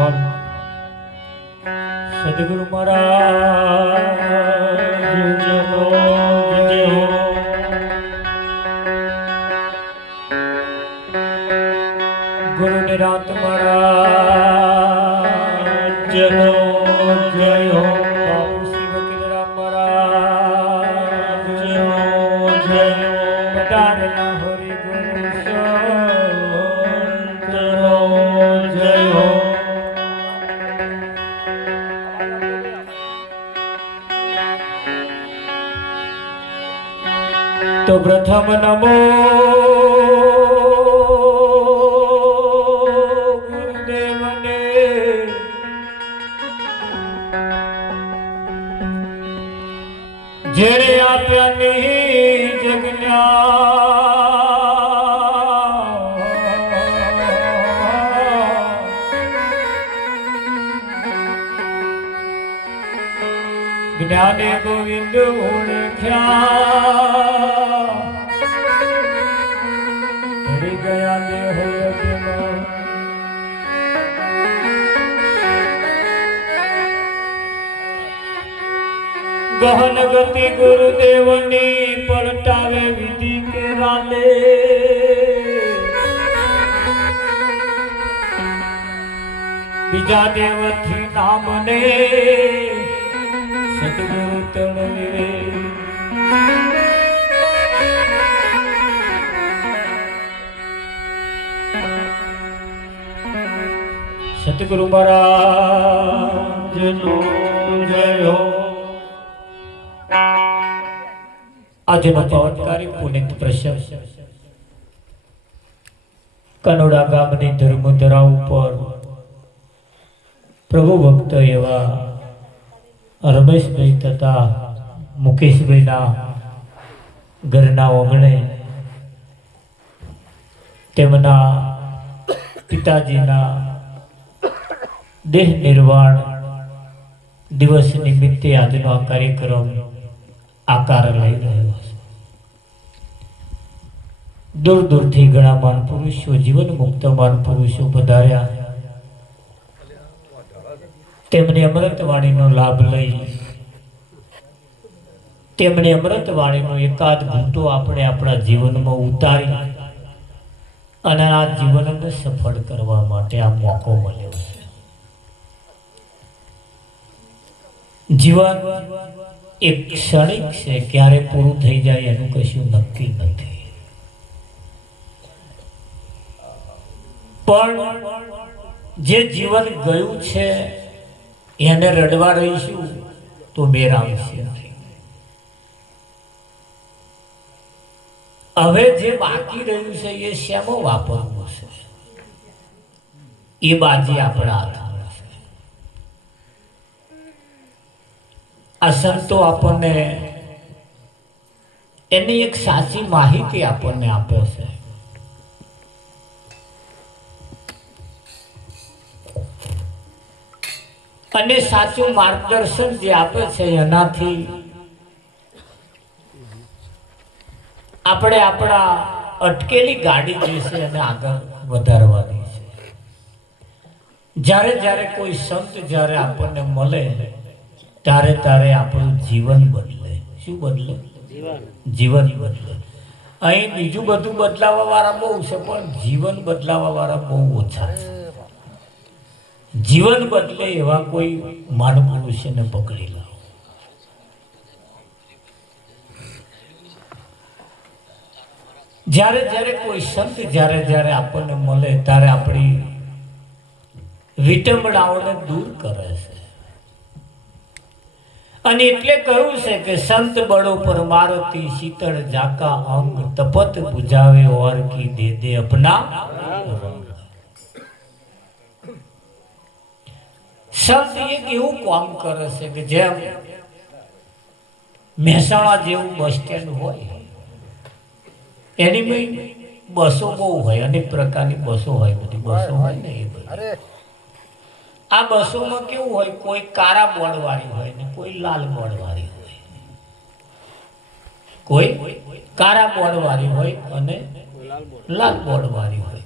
और सदगुरु महाराज जनो जय हो। गुरु निरांत महाराज जनो जय हो। बापू श्री वकील राम महाराज जनो जय हो। पधारेला हरि गुरु संत जनो जय हो। तो प्रथम नमो गुरुदेवने, जेणे आप्यानी जगन्या ज्ञाने गोविंद ओळख्या गया देह गहन गति गुरुदेवनी पलटावे विधि के राले। बीजा देव थी नाम ने सतगुरु तणले। सतगुरु महाराज जनो जय हो। આજનો ચમત્કારી પુનિત પ્રસંગ કનોડા ગામની ધર્મધરા ઉપર પ્રભુ ભક્ત એવા રમેશભાઈ તથા મુકેશભાઈના ઘરના ઓગણે તેમના પિતાજીના દેહ નિર્વાણ દિવસ નિમિત્તે આજનો આ કાર્યક્રમ આકાર લઈ રહ્યો છે। દૂર દૂરથી ઘણા મહાપુરુષો, જીવન મુક્ત મહાપુરુષો પધાર્યા। તેમની અમૃતવાણીનો લાભ લઈ તેમની અમૃતવાણીનો એકાદ ઘૂંટો આપણે આપણા જીવનમાં ઉતારી અને આ જીવનને સફળ કરવા માટે આ મોકો મળ્યો છે। જીવન એક ક્ષણિક છે, ક્યારે પૂરું થઈ જાય એનું કશું નક્કી નથી। પણ જે જીવન ગયું છે એને રડવા રહીશું તો મેર આવશે। હવે જે બાકી રહ્યું છે એ શેમાં વાપરવું છે એ બાજી આપણા હાથમાં છે। આ સંતો આપણને એની એક સાચી માહિતી આપણને આપે છે। અને સાચું માર્ગદર્શન જે આપે છે એનાથી આપણે આપણા અટકેલી ગાડી જે છે એને આગળ વધારવાની છે। જ્યારે જ્યારે કોઈ સંત જ્યારે આપણને મળે ત્યારે ત્યારે આપણું જીવન બદલે। શું બદલે? જીવન બદલે। અહીં બીજું બધું બદલાવા વાળા બહુ છે પણ જીવન બદલાવા વાળા બહુ ઓછા છે। જીવન બદલે એવા કોઈ મહાપુરુષને પકડી લાવો। જ્યારે જ્યારે કોઈ સંત જ્યારે જ્યારે આપણને મળે ત્યારે આપણી વિટંબણાઓને દૂર કરે છે। અને એટલે કહ્યું છે કે સંત બળો પર મારતી શીતળ જાકા અંગ તપત બુજાવે ઓર કી દે દે અપના રંગ। સંત એક એવું કામ કરે છે કે જેમ મહેસાણા જેવું બસ સ્ટેન્ડ હોય એની બસો બહુ હોય, અનેક પ્રકારની બસો હોય, બધી બસો હોય ને એ બધી। આ બસોમાં કેવું હોય, કોઈ કાળા બોર્ડ વાળી હોય ને કોઈ લાલ બોર્ડ વાળી હોય, કોઈ કાળા બોર્ડ વાળી હોય અને લાલ બોર્ડ વાળી હોય।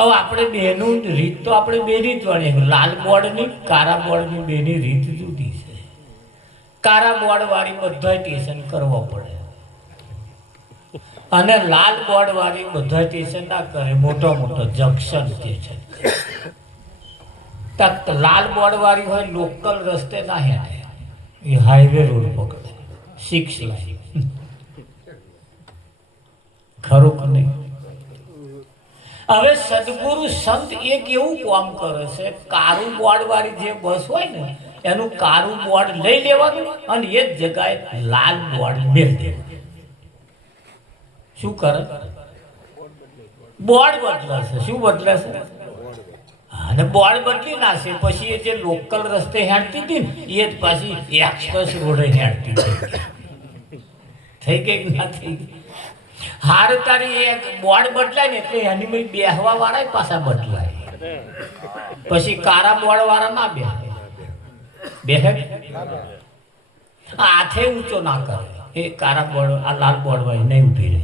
હવે આપણે બેનું રીત તો આપણે બેની જ વળીએ. લાલ બોર્ડની કાળા બોર્ડની બેની રીત જુદી છે. કાળા બોર્ડ વાળી બધા ટેશન કરવા પડે અને લાલ બોર્ડ વાળી બધા ટેશન ના કરે. મોટો મોટો જંક્શન સ્ટેશન લાલ બોર્ડ વાળી હોય લોકલ રસ્તે ના હેડે, એ હાઈવે રોડ પકડે 6 લાઈન. ખરું કે નહીં? હવે સદગુરુ સંત એક એવું કામ કરે છે, કારું બોર્ડ વાળી જે બસ હોય ને એનું કારું બોર્ડ લઈ લેવાનું અને એ જ જગ્યાએ લાલ બોર્ડ મેળ દેવાનું. શું કરે? બોર્ડ બદલાશે. શું બદલાશે? અને બોર્ડ બદલી નાખશે. પછી એ જે લોકલ રસ્તે હેડતી હતી ને એ જ પાછી એક્સપ્રેસ રોડે હેડતી થઈ ગઈ કે ના થઈ ગઈ? હાર તારી એક બોર્ડ બદલાય ને એટલે એની બેહવા વાળા પાછા બદલાય. પછી કારા બોર્ડ વાળા ના બેહે હાથે ઊંચો ના કરે. એ કારા બોર્ડ આ લાલ બોર્ડ વાળી નહીં ઉભી રહે.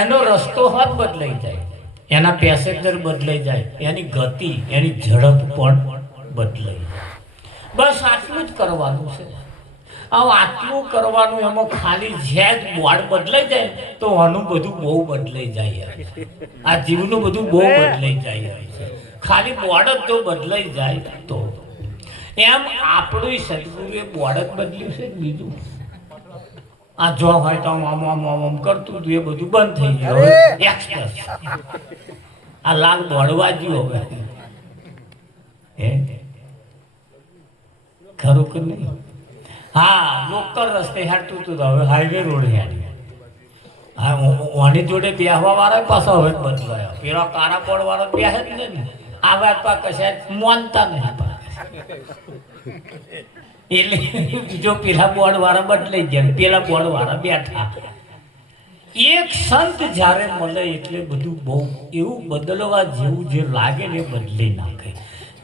એનો રસ્તો હાથ બદલાઈ જાય, એના પેસેન્જર બદલાઈ જાય, એની ગતિ એની ઝડપ પણ બદલાઈ જાય. બસ આટલું જ કરવાનું છે. આટલું કરવાનું. એમાં ખાલી જ્યાં જ બોર્ડ બદલાઈ જાય તો આનું બધું બહુ બદલાઈ જાય. આ જીવનું બધું બહુ બદલાઈ જાય. ખાલી બોર્ડ જ તો બદલાઈ જાય તો એમ આપણું સદગુરુએ બોર્ડ જ બદલ્યું છે. બીજું આ જો હોય તો આમ આમ આમ આમ કરતું હતું એ બધું બંધ થઈ ગયું. એક્સપ્રેસ આ લાલ બોર્ડ વાગ્યું હવે. હે ખરું કે નહીં? હા, લોકલ રસ્તે હેડતું હતું હવે હાઈવે રોડ હેડ્યું. હા, ઓની જોડે બેહવા વાળા પાછા હવે બદલાયા. પેલા કારા બોર્ડ વાળા બેહે જ ને આ વાત કશા માનતા નહીં. એટલે બીજો પેલા બોર્ડ વાળા બદલાઈ ગયા, પેલા બોર્ડ વાળા બેઠા. એક સંત જ્યારે મળે એટલે બધું બહુ એવું બદલવા જેવું જે લાગે ને બદલી નાખે.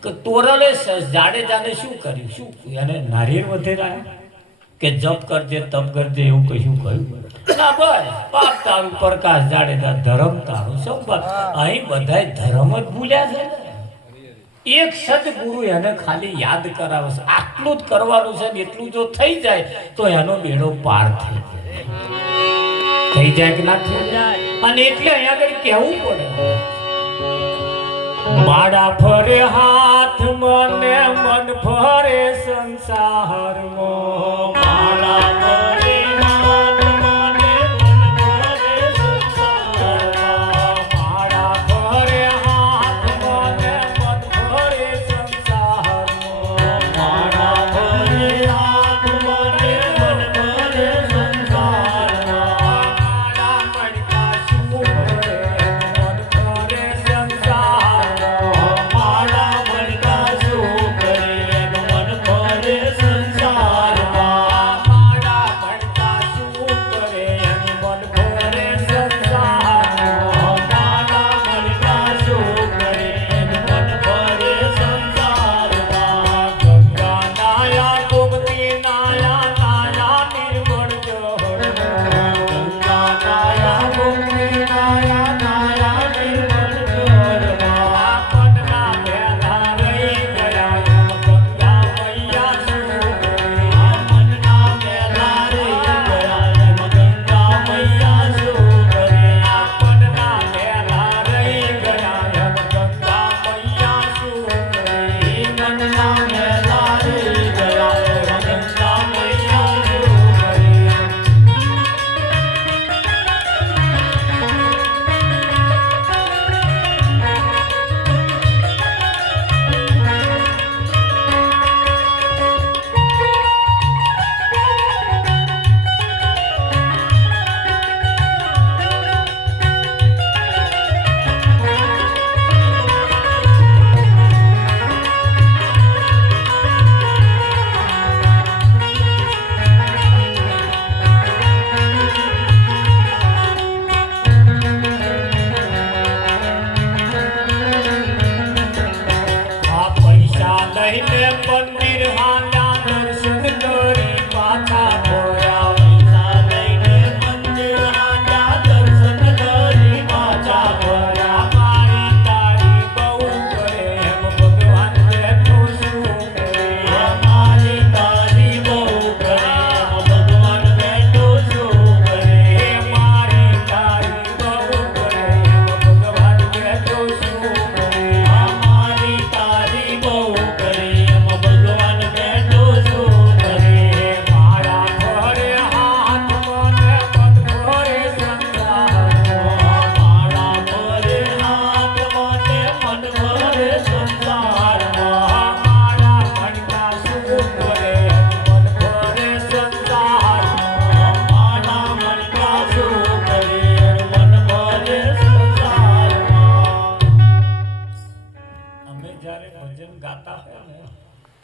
કે તોરલે જાડેજાને શું કર્યું? શું એને નારિયેળ વધેરા કે જપ કરજે તપ કરજે એવું કશું કહ્યું ના? બસ પાપ તારું પ્રકાશ જાડેજા ધર્મ તારું સંભાળ. અહીં બધા ધર્મ જ ભૂલ્યા છે ને. એક સદગુરુ એને ખાલી યાદ કરાવે છે. આટલું જ કરવાનું છે ને એટલું જો થઈ જાય તો એનો બેડો પાર થઈ જાય કે ના થઈ જાય? અને એટલે અહીંયા આગળ કહેવું પડે, માડા ફરે હાથ મને મન ફરે સંસારમાં. માડા ફરે હાથ મને મન ફરે સંસારમાં. માડા ફરે હાથ મને મન ફરે સંસારમાં. માડા ફરે હાથ મને મન ફરે સંસારમાં. માડા મનકા શું ફરે મન ફરે સંસારમાં. માડા મનકા શું કરે મન ફરે સંસારમાં.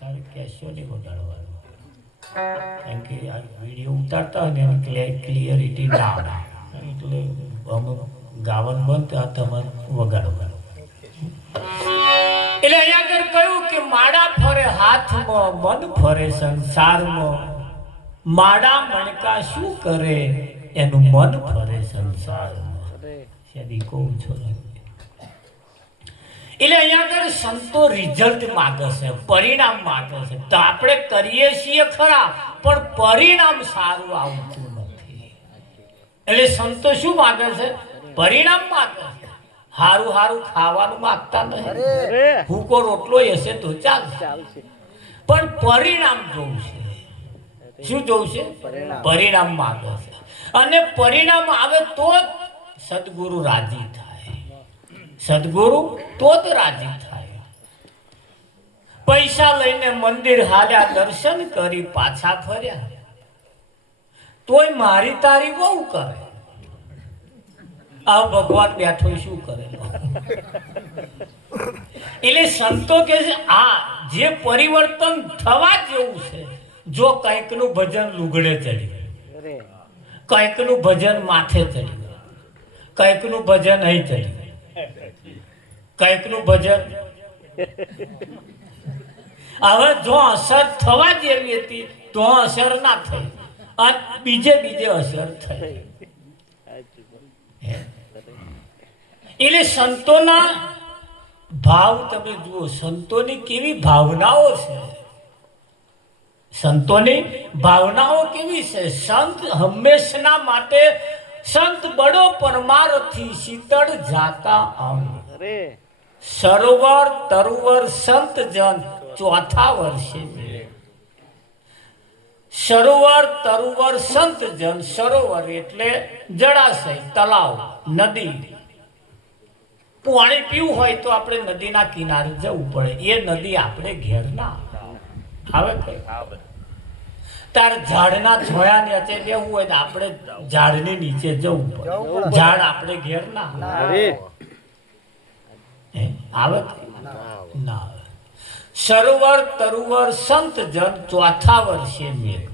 તારે કેશો નહીં વગાડવાનું, કેમ કે આ વિડીયો ઉતારતા હોય ને એની ક્લિયરિટી ના આવે, એટલે અમુક ગાવાનું બંધ આ તમારે વગાડવાનું. એટલે અહીંયા આગળ કહ્યું કે માડા ફરે હાથમાં, મન ફરે સંસારમાં, માડા મણકા શું કરે, એનું મન ફરે સંસારમાં. શાદી કહું છો એટલે અહીંયા આગળ સંતો રિઝલ્ટ માગે છે, પરિણામ માગે છે. તો આપણે કરીએ છીએ ખરા, પણ પરિણામ સારું આવતું નથી. એટલે સંતો શું માગે છે? પરિણામ માગે છે. હારું હારું ખાવાનું માંગતા નહીં, ભૂકો રોટલો હશે તો ચાલશે, પણ પરિણામ જોવું છે. શું જોવું છે? પરિણામ માગે છે. અને પરિણામ આવે તો જ સદગુરુ રાજી થાય, સદગુરુ તો જ રાજી થાય. પૈસા લઈને મંદિર હાલ્યા, દર્શન કરી પાછા ફર્યા, તોય મારી તારી બહુ કરે. આ ભગવાન બેઠો શું કરેલો? એટલે સંતો કે છે આ જે પરિવર્તન થવા જેવું છે. જો કંઈકનું ભજન લુગડે ચડી, કંઈકનું ભજન માથે ચડી, કંઈકનું ભજન અહીં ચડી, કંઈકનું ભજન હવે જો અસર થવા જેવી હતી તો અસર ના થઈ, અને બીજે અસર થઈ. એટલે સંતોના ભાવ તમે જુઓ, સંતોની કેવી ભાવનાઓ છે, સંતોની ભાવનાઓ કેવી છે. સંત હંમેશના માટે સંત બડો પરમારથી, શીતળ જાતા આમ, સરોવર તરુવર સંત જન ચોથા વર્ષે. સરોવર તરુવર સંત જન, સરોવર એટલે જળાશય, તલાવ, નદી. પાણી પીવું હોય તો આપણે નદીના કિનારે જવું પડે. એ નદી આપણે ઘેર ના આવે. તાર ઝાડના છોયા નીચે બેવું હોય તો આપણે ઝાડની નીચે જવું પડે. ઝાડ આપણે ઘેર ના આવે. ના. સરોવર તરુવર સંત જન ચોથા વર્ષે મેઘ.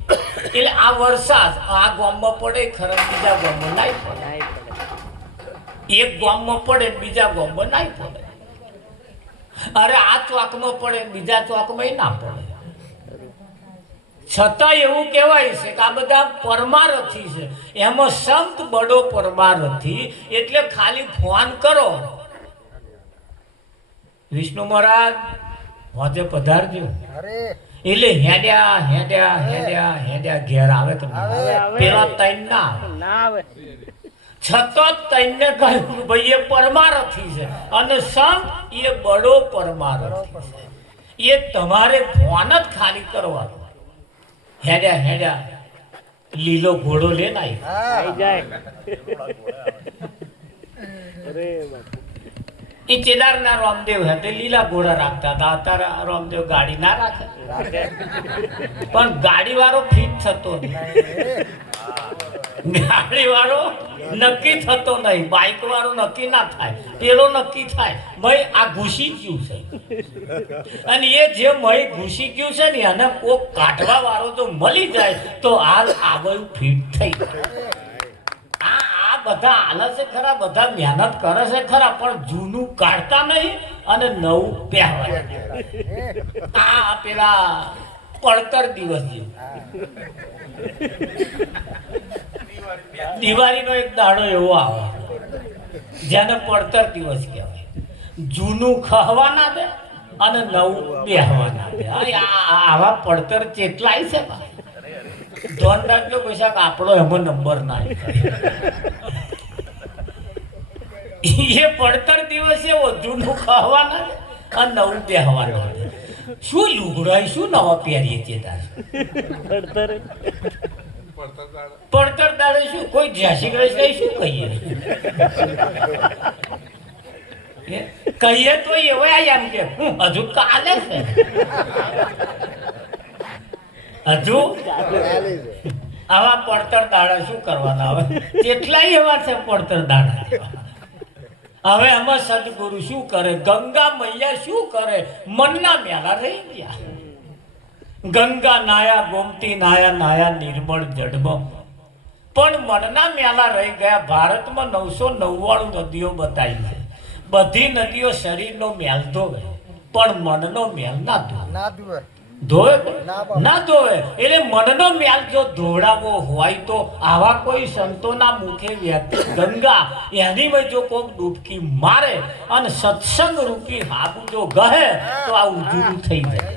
એટલે આ વરસાદ આ ગામમાં પડે ખરા, બીજા ગામમાં નહીં પડે. એક ગામમાં પડે બીજા ગામમાં નહીં પડે. અરે આ ચોકમાં પડે બીજા ચોકમાં ના પડે. છતાં એવું કહેવાય છે કે આ બધા પરમારથી છે. એમાં સંત બડો પરમારથી એટલે ખાલી ફોન કરો, વિષ્ણુ મહારાજ હોજે પધારજો, એટલે હેડ્યા ઘેર આવે કે પેલા તૈન ના આવે. છતાં તૈનને કહ્યું ભાઈ એ પરમારથી છે, અને સંત એ બડો પરમારથી છે. એ તમારે ફોન જ ખાલી કરવાનો. હેડ્યા લીલો ઘોડો લઈને આવી જાય. એ કેદારના રામદેવ હતા, લીલા ઘોડા રાખતા હતા. અત્યારે રામદેવ ગાડી ના રાખે, પણ ગાડી વાળો ફિટ થતો નહીં, ગાડી વાળો નક્કી થતો નહીં, બાઇક વાળો નક્કી ના થાય, પેલો નક્કી થાય ભાઈ આ ઘૂસી ગયું છે. અને એ જે મય ઘૂસી ગયું છે ને એને કોક કાઢવા વાળો જો મળી જાય તો હાલ આગળ ફિટ થઈ જાય. બધા હાલે છે ખરા, બધા મહેનત કરે છે ખરા, પણ જૂનું કાઢતા નહીં અને નવું પહેરવા. આ પેલા પડતર દિવસ જેવું, દિવાળીનો એક દાડો એવો આવે જેને પડતર દિવસ કહેવાય. જૂનું ખહવા ના દે અને નવું બેહવા ના દે. આવા પડતર કેટલાય છે. ધોન રાખજો પૈસા આપણો એમાં નંબર ના. એ પડતર દિવસ એવો, જૂનું ખાવાના અને નવું બેહવાના. શું લુગડાય શું નવા પહેરીએ છીએ તાર પડતર દાડે શું કોઈ જ્યાસી કૃષ્ણ શું કહીએ? કહીએ તો એવા એમ કે હજુ કાલે છે, હજુ આવા પડતર દાડા શું કરવાના? હવે કેટલાય એવા છે પડતર દાડા. હવે આમાં સદગુરુ શું કરે, ગંગા મૈયા શું કરે? મનના મેળા રહી ગયા. ગંગા નાયા ગોમતી નાયા નાયા નિર્મળ જડમાં, પણ મનના મેલા રહી ગયા. ભારતમાં 999 નદીઓ બતાવી છે. બધી નદીઓ શરીરનો મેલ ધોવે, પણ મનનો મેલ ના ધોવે. ના ધોવે. એટલે મનનો મેલ જો ધોવડાવો હોય તો આવા કોઈ સંતોના મુખે વહેતી ગંગા એની માં જો કોઈક ડૂબકી મારે અને સત્સંગ રૂપી હાબુ જો ગહે તો આ ઉજળું થઈ જાય.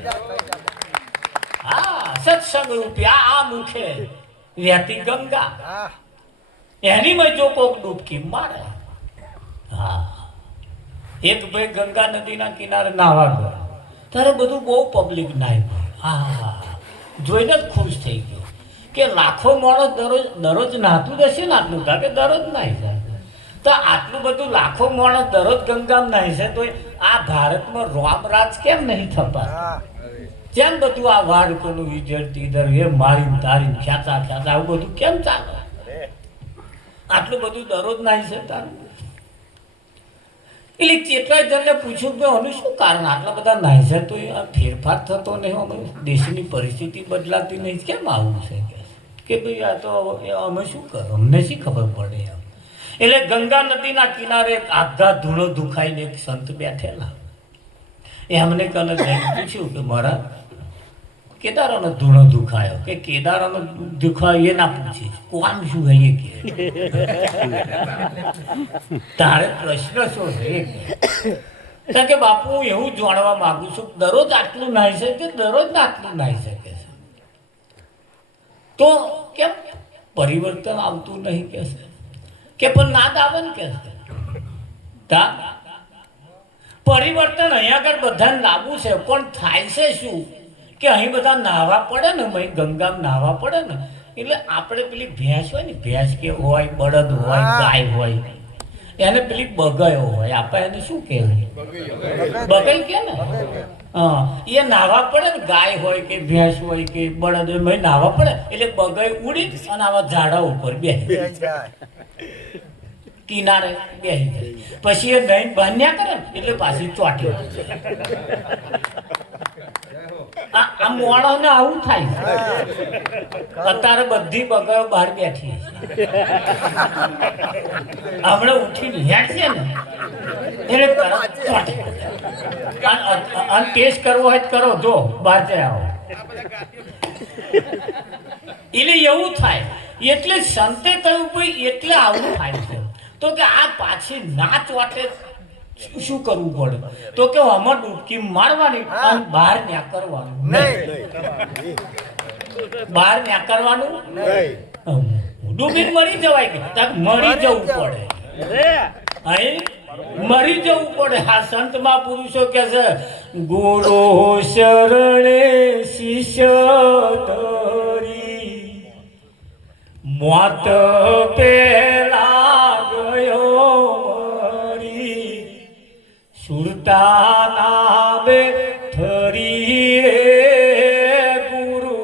હા, સત્સંગ રૂપી આ મુખે વહેતી ગંગા એની માં જો કોઈક ડૂબકી મારે. હા, એક ભાઈ ગંગા નદીના કિનારે નાવા ગયો ત્યારે બધું બહુ પબ્લિક નાય. હા, જોઈને જ ખુશ થઈ ગયો કે લાખો માણસ દરરોજ નાહતું જશે ને આટલું કે દરરોજ નાહી જાય. તો આટલું બધું લાખો માણસ દરરોજ ગંગામાં નાહી છે તો આ ભારતમાં રામરાજ કેમ નહીં થતા? કેમ બધું આ વાડકોનું વિજળતી દર એ મારી તારી ખેંચા આવું બધું કેમ ચાલે? આટલું બધું દરરોજ નાહી છે તારું. એટલે કેટલાય જણને પૂછ્યું કે આનું શું કારણ? આટલા બધા નાહી છે તો આ ફેરફાર થતો નહીં, અમે દેશની પરિસ્થિતિ બદલાતી નહીં, કેમ આવું છે? કે ભાઈ આ તો અમે શું કરો, અમને શી ખબર પડે એમ. એટલે ગંગા નદીના કિનારે એક આઘા ધૂણો દુખાઈને એક સંત બેઠેલા. એમને કને જઈને પૂછ્યું કે મારા કેદારાનો ધૂણો દુખાયો. કે કેદારાનો દુખાયો એ ના પૂછીશ, કોમ શું હે એ કે તારે પ્રશ્ન શું છે? કારણ કે બાપુ હું એવું જાણવા માંગુ છું, દરરોજ આટલું નાહી શકે, દરરોજ આટલું નાહી શકે છે તો કેમ પરિવર્તન આવતું નહીં? કે પણ નાદ આવે ને કે પરિવર્તન અહીંયા આગળ બધાને લાવવું છે, પણ થાય છે શું કે અહીં બધા નાહવા પડે ને, ગંગામાં નાહવા પડે ને એટલે આપણે પેલી ભેંસ હોય ને, ભેંસ કે હોય, બળદ હોય, ગાય હોય, એને પેલી બગાયો હોય, આપણે એને શું કહેવાય? બગાઈ કે ને. હા, એ નાહવા પડે ને, ગાય હોય કે ભેંસ હોય કે બળદ હોય, નાહવા પડે એટલે બગાઈ ઉડી અને આવા ઝાડા ઉપર બેસી કિનારે બેસી જાય. પછી એ દહીં બાંધ્યા કરે ને એટલે પાછી ચોટી. આ મોણોને આવું થાય. અત્યારે બધી બગાયો બહાર બેઠી હમણાં ઉઠીને હેઠશે ને એટલે ચોટી. અને ટેસ્ટ કરવો હોય કરો, જો બહાર જાય આવો એટલે એવું થાય. એટલે સંતે કહ્યું ભાઈ એટલે આવું થાય છે તો કે આ પાછી ના ચોટે શું કરવું પડે? તો કે આમાં ડૂબકી મારવાની અને બહાર ન્યા કરવાનું નહીં. બહાર ન્યા કરવાનું નહીં. ડૂબી મરી જવાય કે મરી જવું પડે. મરી જવું પડે. આ સંત મહાપુરુષો કે છે ગુરુ શરણે શિષ્ય ધરી મોત પેલા ગયો મરી સુરતા નામે થરી રે ગુરુ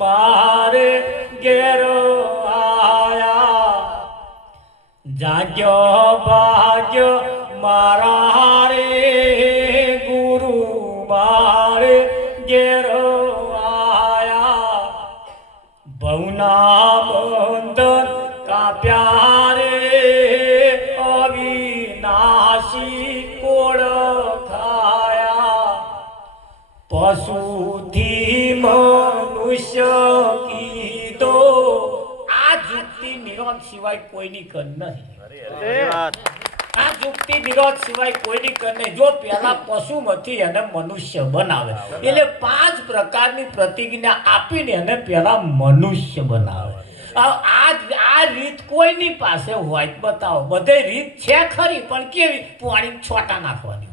મારે ઘેર આયા જાગ્યો ભાગ્ય મારા રે ગુરુ મારે ઘેર આયા ભવના બંધન કાપ્યા રે અવિનાશી ઓળખાયા પશુથી મનુષ્ય કીધો. આ જુક્તિ નિરોધ સિવાય કોઈની કર નહીં. આ જુક્તિ નિરોધ સિવાય કોઈની કર નહીં. જો પેલા પશુમાંથી એને મનુષ્ય બનાવે એટલે 5 પ્રકારની પ્રતિજ્ઞા આપીને એને પેલા મનુષ્ય બનાવે. આ રીત કોઈની પાસે હોય બતાવો. બધે રીત છે ખરી, પણ કેવી? પાણી છોટા નાખવાની,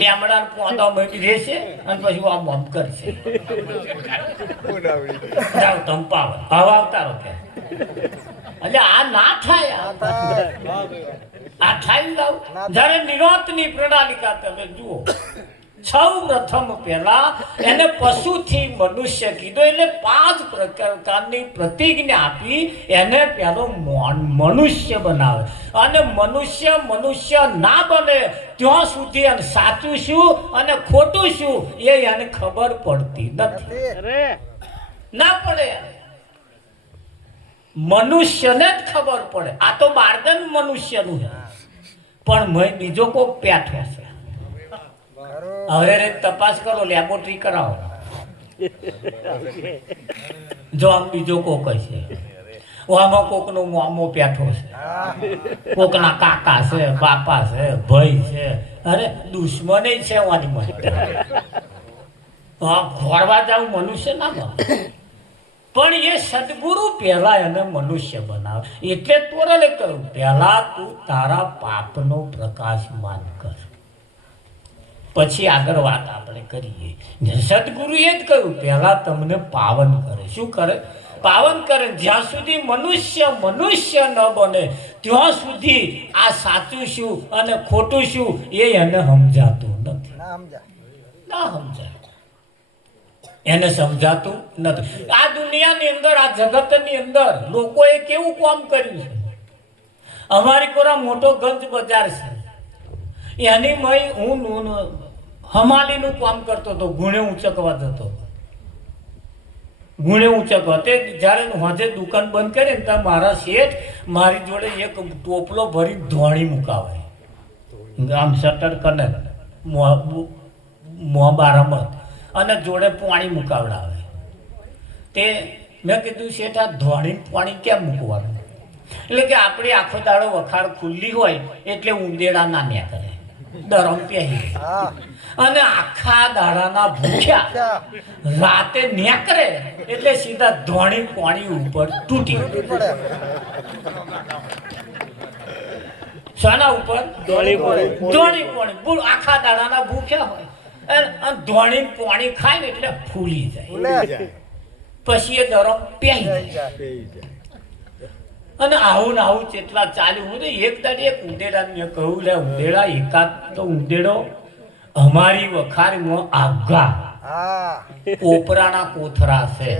લેમડા પોંદા મળી રહેશે અને પછી આમ આમ કરશે. જાવ તમ પાવર હવે આવતારો કે એટલે આ ના થાય. આ થાય જાવ. જયારે નિરોધની પ્રણાલિકા તમે જુઓ સૌ પ્રથમ પહેલા એને પશુથી મનુષ્ય કીધો, એટલે 5 પ્રકારની પ્રતિજ્ઞા આપી એને પહેલો મનુષ્ય બનાવે. અને મનુષ્ય ના બને ત્યાં સુધી અને સાચું શું અને ખોટું શું એ એને ખબર પડતી નથી, ના પડે. મનુષ્યને જ ખબર પડે. આ તો બાળકન મનુષ્યનું છે, પણ મેં બીજો કોક પેઠો છે. હવે તપાસ કરો, લેબોરેટરી કરાવો, જો આમ બીજો કોક છે. આમાં કોકનો મામો પેઠો છે, કોકના કાકા છે, બાપા છે, ભાઈ છે, અરે દુશ્મને છે. વાની માટે ખોરવા જાવ મનુષ્ય ના બને. પણ એ સદગુરુ પહેલા એને મનુષ્ય બનાવે. એટલે તોરલે કહ્યું પહેલા તું તારા પાપનો પ્રકાશમાન કર, પછી આગળ વાત આપણે કરીએ. સદગુરુએ જ કહ્યું પહેલા તમને પાવન કરે. શું કરે? પાવન કરે. જ્યાં સુધી મનુષ્ય ન બને ત્યાં સુધી આ સાચું શું અને ખોટું શું એ એને સમજાતું નથી. ના સમજાય, એને સમજાતું નથી. આ દુનિયાની અંદર, આ જગતની અંદર લોકોએ કેવું કામ કર્યું છે. અમારી કોરા મોટો ગંજ બજાર છે, એની મય હું હમાલીનું કામ કરતો હતો. ગુણે ઊંચકવા જતો. ગુણે ઊંચકવા તે જ્યારે હાજે દુકાન બંધ કરે ને ત્યાં મારા શેઠ મારી જોડે એક ટોપલો ભરી ધોણી મુકાવે. આમ શટર કને બારામત અને જોડે પાણી મુકાવડાવે. તે મેં કીધું શેઠ આ ધોણી પાણી કેમ મૂકવાનું? એટલે કે આપણી આખો દાડો વખાર ખુલ્લી હોય એટલે ઉંદેડા ના ન્યા કરે, દરમ પહેરી અને આખા દાડાના ભૂખ્યા રાતે નેકરે એટલે સીધા ધોણી પાણી ઉપર તૂટી પડે. શાના ઉપર? ધોણી પાણી. આખા દાડાના ભૂખ્યા હોય અને ધોણી પાણી ખાય ને એટલે ફૂલી જાય, પછી એ દરમ પહેરી જાય. અને આવું ને આવું ચેટલા ચાલ્યું. હું તો એક દાડે એક ઉંદેડા મેં કહું લે ઉંદેડા એકાદ તો ઉંદેડો અમારી વખારીમાં આગા કોપરાના કોથરા છે,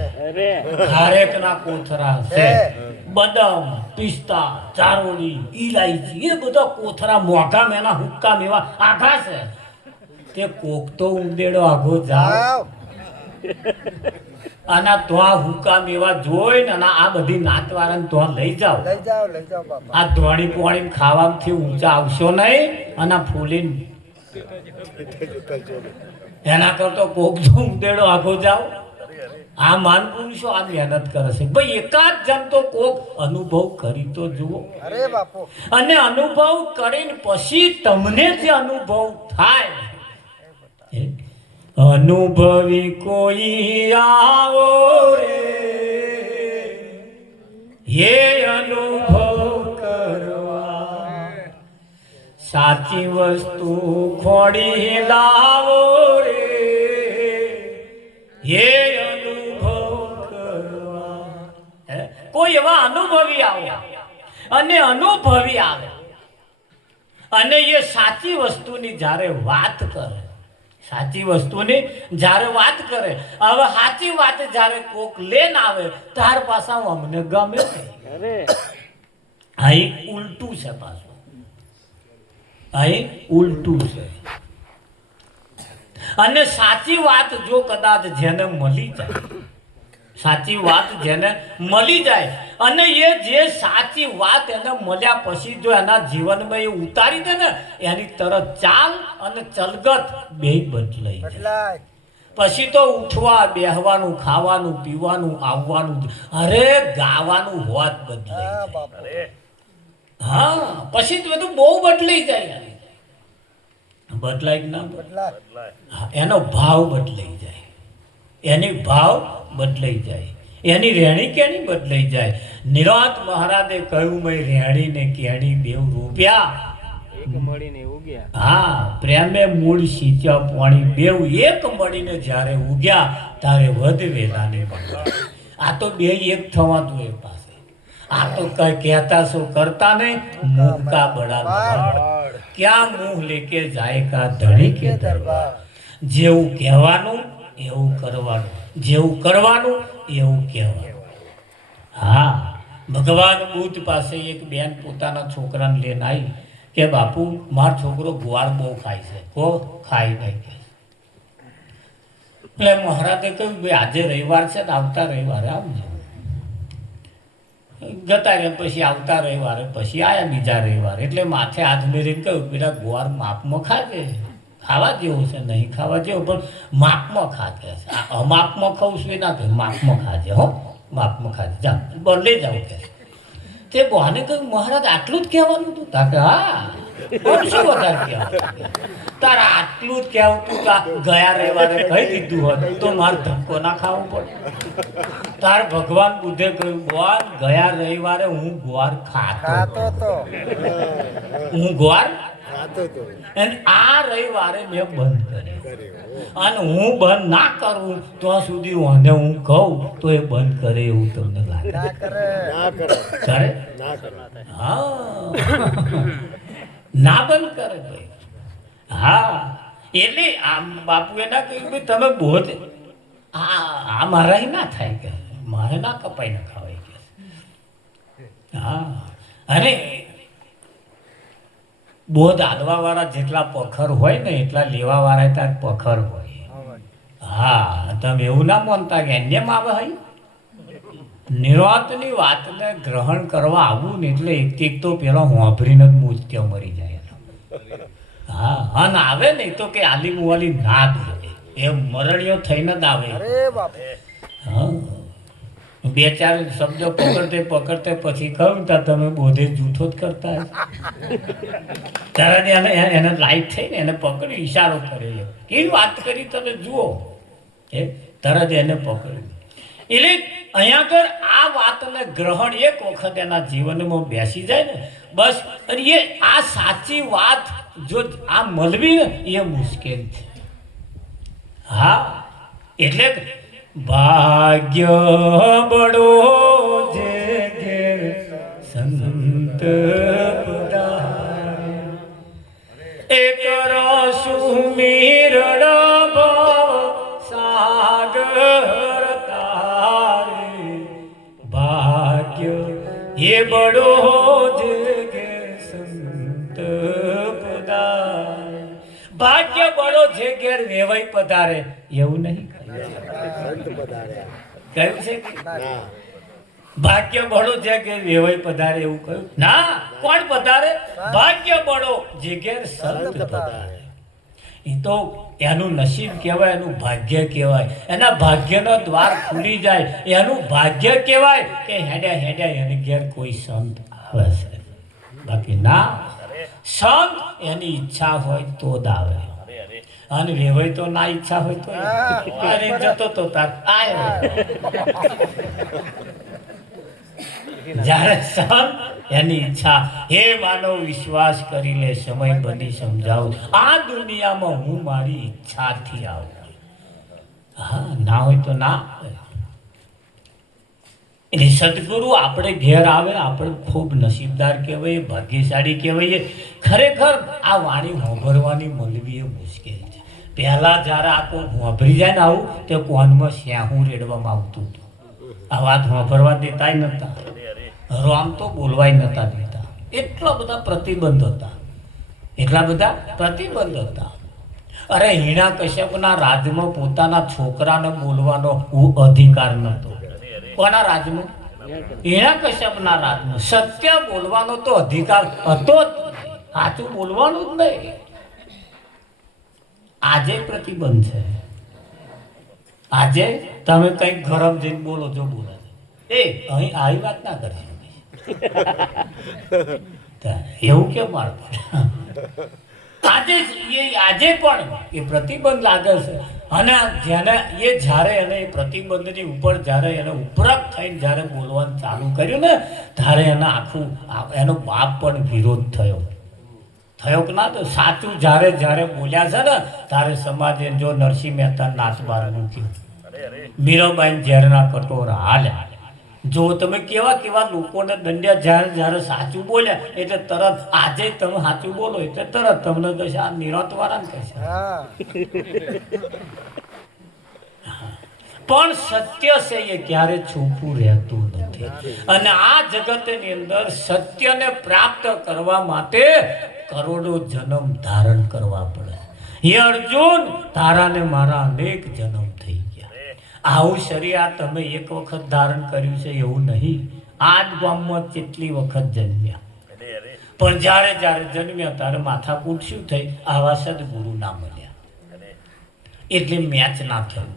ખારેકના કોથરા છે, બદામ, પિસ્તા, ચારોળી, ઈલાયચી એ બધા કોથરા મોઘા મેના હુક્કા મેવા આઘા છે. તે કોક તો ઉંદેડો આગો જાવ અને તો હુકા મેવા જોઈને અને આ બધી નાતવાળાને તો લઈ જાઓ. આ ધોણી પોણી ખાવાથી ઊંચા આવશો નહીં અને ફૂલીને એના કરતો કોક જો ઉંદેડો આગો જાઓ. આ માન પુરુષો આ મહેનત કરે છે. ભાઈ એકાદ જણ તો કોક અનુભવ કરી તો જુઓ. અને અનુભવ કરીને પછી તમને જે અનુભવ થાય, અનુભવી કોઈ આવો રે એ અનુભવ કરવા, સાચી વસ્તુ ખોડી લાવો રે એ અનુભવ કરવા. કોઈ એવા અનુભવી આવે અને અનુભવી આવે અને એ સાચી વસ્તુની જ્યારે વાત કરે, સાચી વસ્તુની જ્યારે વાત કરે, હવે સાચી વાત જ્યારે કોક લેન આવે તાર પાછા અમને ગમે. અહીં ઉલટું છે, પાછું અહીં ઉલટું છે. અને સાચી વાત જો કદાચ જેને મળી જાય, સાચી વાત જેને મળી જાય અને એ જે સાચી વાત એને મળ્યા પછી જો એના જીવનમાં એ ઉતારી દે ને એની તરત ચાલ અને ચલગત બે બદલાઈ જાય. પછી તો ઉઠવા બેહવાનું, ખાવાનું, પીવાનું, આવવાનું, અરે ગાવાનું હોત બદલાઈ જાય. હા, પછી તો બધું બહુ બદલાઈ જાય. બદલાય કે ના બદલાય? એનો ભાવ બદલાઈ જાય, એની ભાવ બદલાઈ જાય, એની રહેણી કેણી બદલાઈ જાય. નિરાંત મહારાજે કહ્યું મેં રહેણી ને કેણી બેવ રૂપિયા મળીને ઉગ્યા. હા, પ્રેમે મૂળ સિંચ્યા પાણી બેવ એક મળીને જ્યારે ઉગ્યા ત્યારે વધ વેલાની. આ તો બે એક થવાતું એ પાસે. આ તો કઈ કહેતા શું કરતા નહીં. મુંહ કા બડા ક્યાં મુંહ લેકે જાય કા ધણી કે દરબાર. જેવું કહેવાનું એવું કરવાનું, જેવું કરવાનું એવું કહેવાનું. હા, ભગવાન બુદ્ધ પાસે એક બેન પોતાના છોકરાને લઈને આવી કે બાપુ મારો છોકરો ગુવાર બહુ ખાય છે. કો ખાઈ નહીં કે. એટલે મહારાજે કહ્યું ભાઈ આજે રવિવાર છે ને આવતા રવિવારે આવજો. જતા રહ્યા પછી આવતા રવિવારે પછી આવ્યા બીજા રવિવારે. એટલે માથે હાથ મેળવીને કહ્યું પેલા ગુવાર માપમાં ખાજે, ખાવા જેવું છે નહીં ખાવા જેવું પણ માપમાં ખાજે છે. અમાપમાં ખાવું છું ના કહે માપમાં ખાજે. હો માપમાં ખાજે જા બદલે જાવ કે. તે બહાને કહ્યું મહારાજ આટલું જ કહેવાનું હતું. તા કે હા શું વધારે કહેવાનું, તારા આટલું જ કહેવું તું ગયા રવિવારે કહી દીધું હોત તો મારે ધક્કો ના ખાવો પડે. તાર ભગવાન બુદ્ધે કહ્યું બોલ ગયા રવિવારે હું ગુવાર ખાતો હતો, હું ગુવાર અને આ રવિવારે મેં બંધ કર્યો અને હું બંધ ના કરું તો સુધી વાંધે હું કહું તો એ બંધ કરે એવું તમને લાગે? કરે? હા, ના બંધ કરે ભાઈ. હા, એટલે આમ બાપુએ ના કહ્યું ભાઈ તમે બોધ આ મારા ના થાય કે મારે ના કપાઈ ના ખાવાય કે. હા, અને બોધ આદવા વાળા જેટલા પખર હોય ને એટલા લેવા વાળા ત્યાં પખર હોય. હા, તમે એવું ના માનતા કે એમ આવે હોય. નિર્વાતની વાતને ગ્રહણ કરવા આવવું ને એટલે એક તો પેલો હોંભરીને જ મૂર્ત્ય મરી જાય. હા, અને આવે નહીં તો કે આલી મુવાલી ના દે એ મરણીઓ થઈને જ આવે. હા, બે ચાર શબ્દ પકડતે પકડતે પછી કહું તા તમે બોધે જૂઠો જ કરતા ત્યારે એને લાઈટ થઈ ને એને પકડી ઈશારો કરે કેવી વાત કરી તમે જુઓ એ તરત એને પકડ્યું. એટલે અહીંયા આગળ આ વાતને ગ્રહણ એક વખત એના જીવનમાં બેસી જાય ને બસ, અને એ આ સાચી વાત જો આ મળવી ને એ મુશ્કેલ છે. હા, એટલે ભાગ્ય બડો જે ઘેર સંત પધારે એક સુમીરણ સાગર તારે ભાગ્ય એ બડો જે ઘેર સંત પધારે. ભાગ્ય બડો જે ઘેર વેવાઈ પધારે એવું નહીં કહ્યું છે. ભાગ્ય બળો જે ઘેર વેવાઈ પધારે એવું કહ્યું ના. કોણ પધારે? ભાગ્ય બળો જે ઘેર સંત પધારે. એ તો એનું નસીબ કહેવાય, એનું ભાગ્ય કહેવાય. એના ભાગ્યનો દ્વાર ખુલી જાય એનું ભાગ્ય કહેવાય કે હેડ્યા હેડ્યા એને ઘેર કોઈ સંત આવે છે. બાકી ના, સંત એની ઈચ્છા હોય તો જ આવે અને વેવાઈ તો ના ઈચ્છા હોય તો અરે જતો તો તાર આયો. જ્યારે સંત એની ઈચ્છા હે માનવ વિશ્વાસ કરી લે સમય બની સમજાવું આ દુનિયામાં હું મારી ઈચ્છાથી આવું. હા, ના હોય તો ના. એટલે સદગુરુ આપણે ઘેર આવે આપણે ખૂબ નસીબદાર કહેવાય, ભાગ્યશાળી કહેવાય. ખરેખર આ વાણી સાંભળવાની મળવી એ મુશ્કેલ છે. પહેલા જ્યારે આ કોઈ સાંભળી જાય ને આવું તે કોનમાં શ્યાહું રેડવામાં આવતું હતું. આ વાત સાંભળવા દેતા નહોતા, રામ તો બોલવાય નહોતા દેતા. એટલા બધા પ્રતિબંધ હતા, એટલા બધા પ્રતિબંધ હતા. અરે હિરણ્યકશ્યપના રાજમાં પોતાના છોકરાને બોલવાનો અધિકાર નહોતો. કોના રાજમાં? હિરણ્યકશ્યપના રાજમાં. સત્ય બોલવાનો તો અધિકાર હતો જ, સાચું બોલવાનું જ નહીં. આજે પ્રતિબંધ છે. આજે તમે કંઈક ગરમ જઈને બોલો જો બોલે એ અહીં આવી વાત ના કરશો એવું કેમ મારતો? આજે પણ એ પ્રતિબંધ લાગે છે. અને જેને એ જ્યારે એને એ પ્રતિબંધની ઉપર જ્યારે એને ઉપરક થઈને જ્યારે બોલવાનું ચાલુ કર્યું ને ત્યારે એને આખું એનો બાપ પણ વિરોધ થયો કે ના. તો સાચું જ્યારે જ્યારે બોલ્યા છે ને ત્યારે સમાજે જો નરસિંહ મહેતા નાચ બાર મૂક્યું, મીરાબાઈ ઝેરના કટોરા હાલ્યા, જો તમે કેવા કેવા લોકોને દંડ્યા જ્યારે સાચું બોલ્યા એટલે તરત આજે તમે સાચું બોલો એટલે તરત તમને કહેશે આ નિરાંતવાળાને કહેશે. પણ સત્ય છે એ ક્યારે છૂપું રહેતું નથી. અને આ જગતની અંદર સત્યને પ્રાપ્ત કરવા માટે કરોડો જન્મ ધારણ કરવા પડે. હે અર્જુન, તારાને મારા અનેક જન્મ થઈ ગયા. આવું શરીર આ તમે એક વખત ધારણ કર્યું છે એવું નહીં. આ જ ગામમાં કેટલી વખત જન્મ્યા, પણ જ્યારે જ્યારે જન્મ્યા ત્યારે માથાકૂટ શું થઈ? આવા સદગુરુ ના મળ્યા એટલે મેચ ના થયું.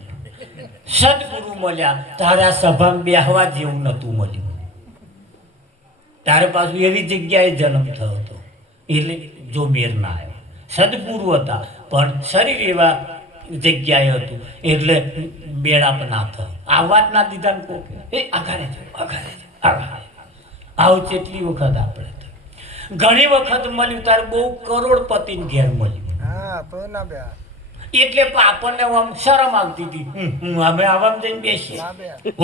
સદગુરુ મળ્યા તારે આ સભામાં બેહવા જેવું નતું મળ્યું. તારે પાછું એવી જગ્યાએ જન્મ થયો હતો એટલે જો મેર ના આવ્યો. સદગુરુ હતા પણ શરીર એવા જગ્યાએ હતું એટલે બેડાપ ના થયો. આ વાત ના દીધા ને કોકે એ આઘારે આવું કેટલી વખત આપણે ઘણી વખત મળ્યું. તારે બહુ કરોડપતિને ઘેર મળ્યું એટલે આપણને આમ શરમ આવતી હતી. અમે આવામ જઈને બેસીએ,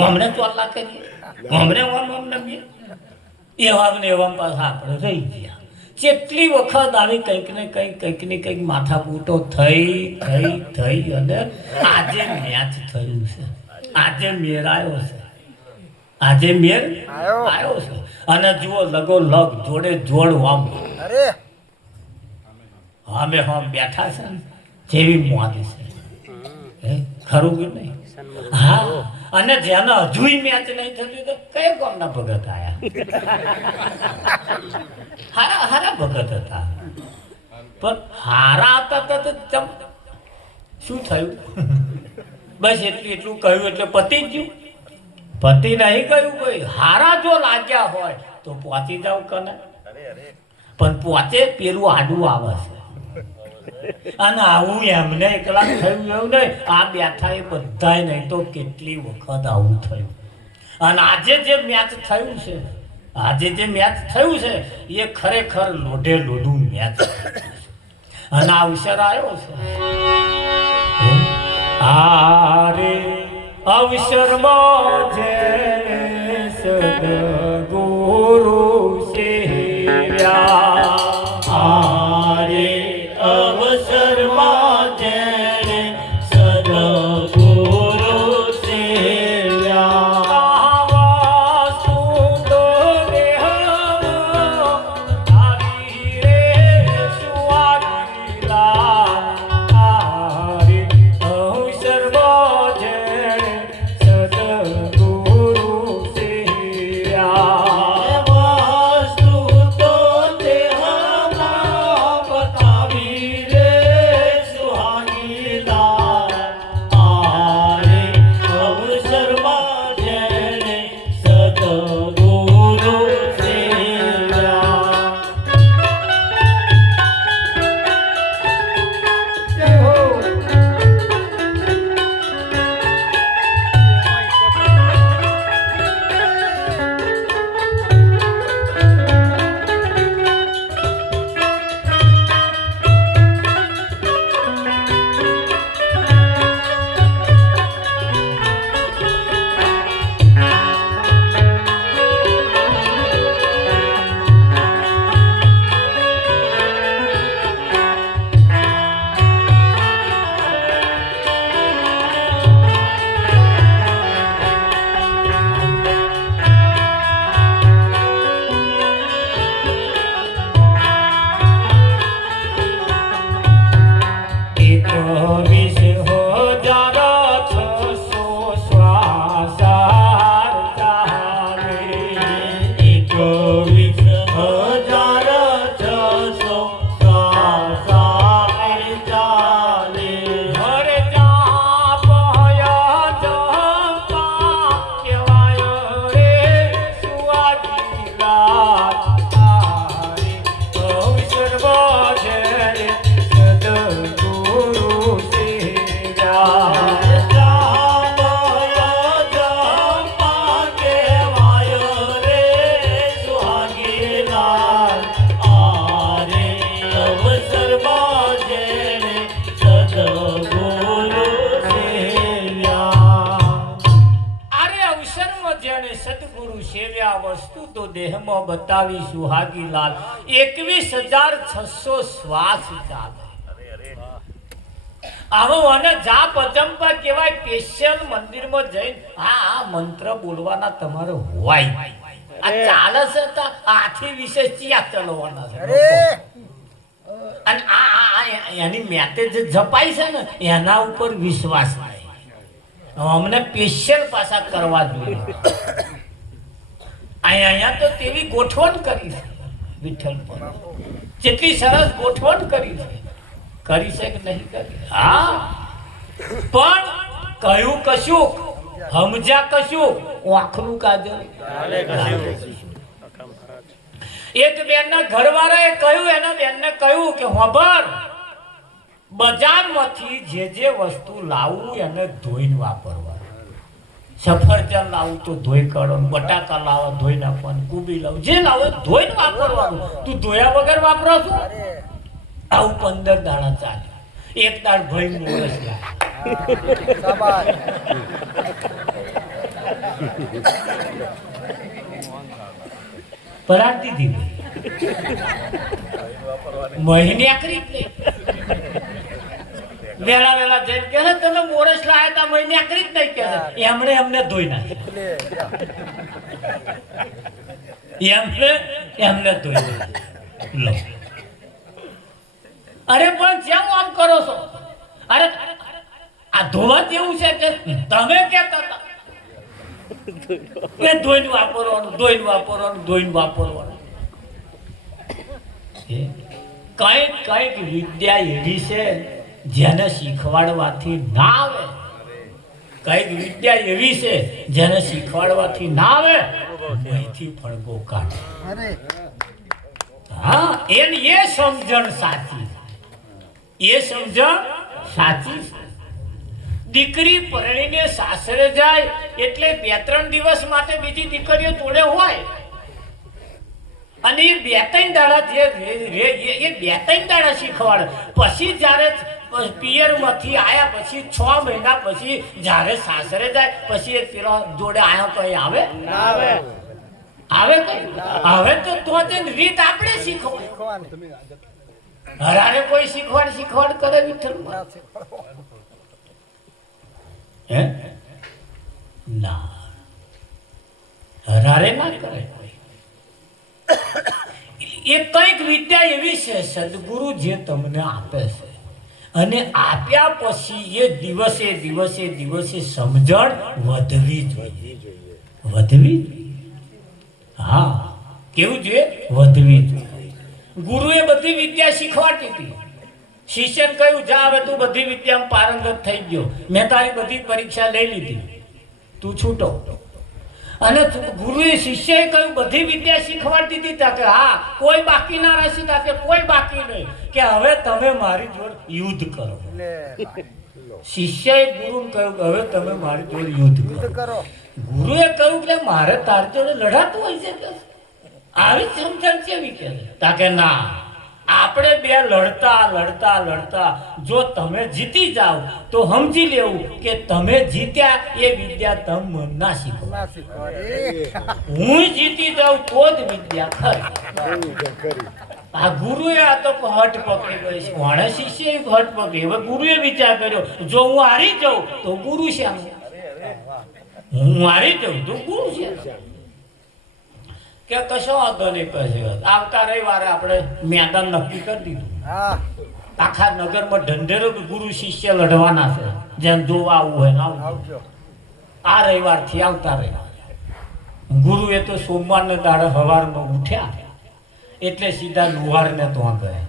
અમને ચોલ્લા કરીએ, અમને અમને બે એવા ને એવા પાછા આપણે રહી ગયા. કેટલી વખત આવી કંઈક ને કંઈક માથાકૂટો થઈ અને આજે મેચ થયું છે. આજે મેર આવ્યો છે. આજે મેર આવ્યો છે. અને જુઓ લગો લગ જોડે જોડ આમ અમે હમ બેઠા છે ને જેવી મોજ છે. ખરું કે નહીં? હા. અને જેને હજુય મેચ નહીં થતું તો કઈ ગામના ભગત આયા? હારા ભગત હતા, પણ હારા હતા તો શું થયું? બસ એટલું કહ્યું એટલે પતી જ ગયું. પતિ નહીં કહ્યું ભાઈ. હારા જો લાગ્યા હોય તો પહોંચી જાવ કને, પણ પહોંચે પેલું આડું આવે છે. અને આવું એમને એકલા થયું એવું નહીં, આ બેઠા એ બધાય નહીં તો કેટલી વખત આવું થયું. અને આજે જે મેચ થયું છે, એ ખરેખર લોઢે લોઢું મેચ. અને આ અવસર આવ્યો છે. આરે અવસરમાં જે સદગુરુ સેવ્યા, આરે અવસરમાં જેણે સદગુરુ સેવ્યા. આવા સુંદર આવી રે સુવાગીલા, આરે અવસરમાં જેણે સદગુરુ સેવ્યા. દેહમાં બતાવી સુહાગી લાલ 21,600 શ્વાસ ચાલે. આવો અને જાપ અજંપા કહેવાય. સ્પેશિયલ મંદિરમાં જઈને આ મંત્ર બોલવાના તમારે હોય. આ ચાલે છે તો આથી વિશેષ ચિયા ચલવાના છે. અને આ એની મેતે જે જપાય છે ને એના ઉપર વિશ્વાસ નહીં. અમને સ્પેશિયલ પાછા કરવા જોઈએ. અહીંયા તો તેવી ગોઠવણ કરી છે વિઠ્ઠલ પર. જેટલી સરસ ગોઠવણ કરી છે કે નહીં કરી? હા, પણ કયું કશું સમજ્યા કશું આંખનું કાજલ. એક બેનના ઘરવાળાએ કહ્યું, એના બેનને કહ્યું કે હોભર, બજારમાંથી જે વસ્તુ લાવવું એને ધોઈને વાપરવા. સફરજન લાવું તો ધોઈ કાઢવાનું, બટાકા લાવો ધોઈ નાખવાનું, કુબી લાવું, જે લાવો ધોઈને વાપરવાનું. તું ધોયા વગર વાપરો છો? આવું 15 દાડા ચાલે. એક દાડ ભાઈ મોરસ પરારતી દીધી મહિને આખરી વેલા જઈને કે તમે મોરસ લાયા તા મહિને આખરી જ નહીં કે એમને ધોઈ નાખી. એમને ધોઈ લો. અરે પણ કેમ આમ કરો છો? અરે આ ધોવા જેવું છે કે તમે કહેતા હતા કે ધોઈને વાપરવાનું. કઈક વિદ્યા એવી છે જેને શીખવાડવાથી ના આવે. કઈક વિદ્યા એવી છે જેને શીખવાડવાથી ના આવે, અહીંથી ફળગો કાઢે. હા, એ સમજણ સાચી. એ સમજણ સાચી. દીકરી પરણીને સાસરે જાય એટલે 2-3 દિવસ માટે બીજી દીકરીઓ જોડે હોય અને એ 2-3 દાડા એ 2-3 દાડા શીખવાડે. પછી જ્યારે પિયરમાંથી આયા પછી 6 મહિના પછી જ્યારે સાસરે જાય પછી એ પેલા જોડે આયા તો આવે હવે તો રીત આપણે શીખવાની. હરારે કોઈ શીખવાડ કરે વિઠ્ઠલ હે ના, હરારે ના કરે કોઈ. એ કઈક વિદ્યા એવી છે સદગુરુ જે તમને આપે છે અને આપ્યા પછી એ દિવસે સમજણ વધવી જોઈએ. હા, કેવું જોઈએ? વધવી જોઈએ. ગુરુએ બધી વિદ્યા શીખવાડી હતી. શિષ્યને કહ્યું જા હવે તું બધી વિદ્યામાં પારંગત થઈ ગયો, મેં તારી બધી પરીક્ષા લઈ લીધી, તું છૂટો. અને ગુરુએ શિષ્યએ કહ્યું બધી વિદ્યા શીખવાડી દીધી કે હા કોઈ બાકી ના રહેશે, કે કોઈ બાકી નહીં, કે હવે તમે મારી જોડે યુદ્ધ કરો. શિષ્યએ ગુરુને કહ્યું કે હવે તમે મારી જોડે યુદ્ધ કરો. ગુરુએ કહ્યું કે મારે તારી જોડે લડાતું હોય છે કે આવી સમજણ કેવી કે ના, આપણે બે લડતા જો તમે જીતી જાઓ તો સમજી લેવું કે તમે જીત્યા. એ વિદ્યા તમે ના શીખો. હું જીતી જાઉં તો જ વિદ્યા ખરી. આ ગુરુએ આ તો હટ પકડી ગઈ છે. વાણે શિષ્યએ હટ પકડી. હવે ગુરુએ વિચાર કર્યો જો હું હારી જાઉં તો ગુરુ છે, હું હારી જાઉં તો ગુરુ છે. કે કશો વાંધો નહીં. પછી આવતા રવિવારે આપણે મેદાન નક્કી કરી દીધું. આખા નગરમાં ઢંઢેરો ગુરુ શિષ્ય લડવાના છે. જેમ જોવા આવવું હોય ને આવજો. આ રવિવારથી આવતા રવિવારે ગુરુએ તો સોમવારને દાડે સવારમાં ઉઠ્યા એટલે સીધા લુહારને ત્યાં ગયા.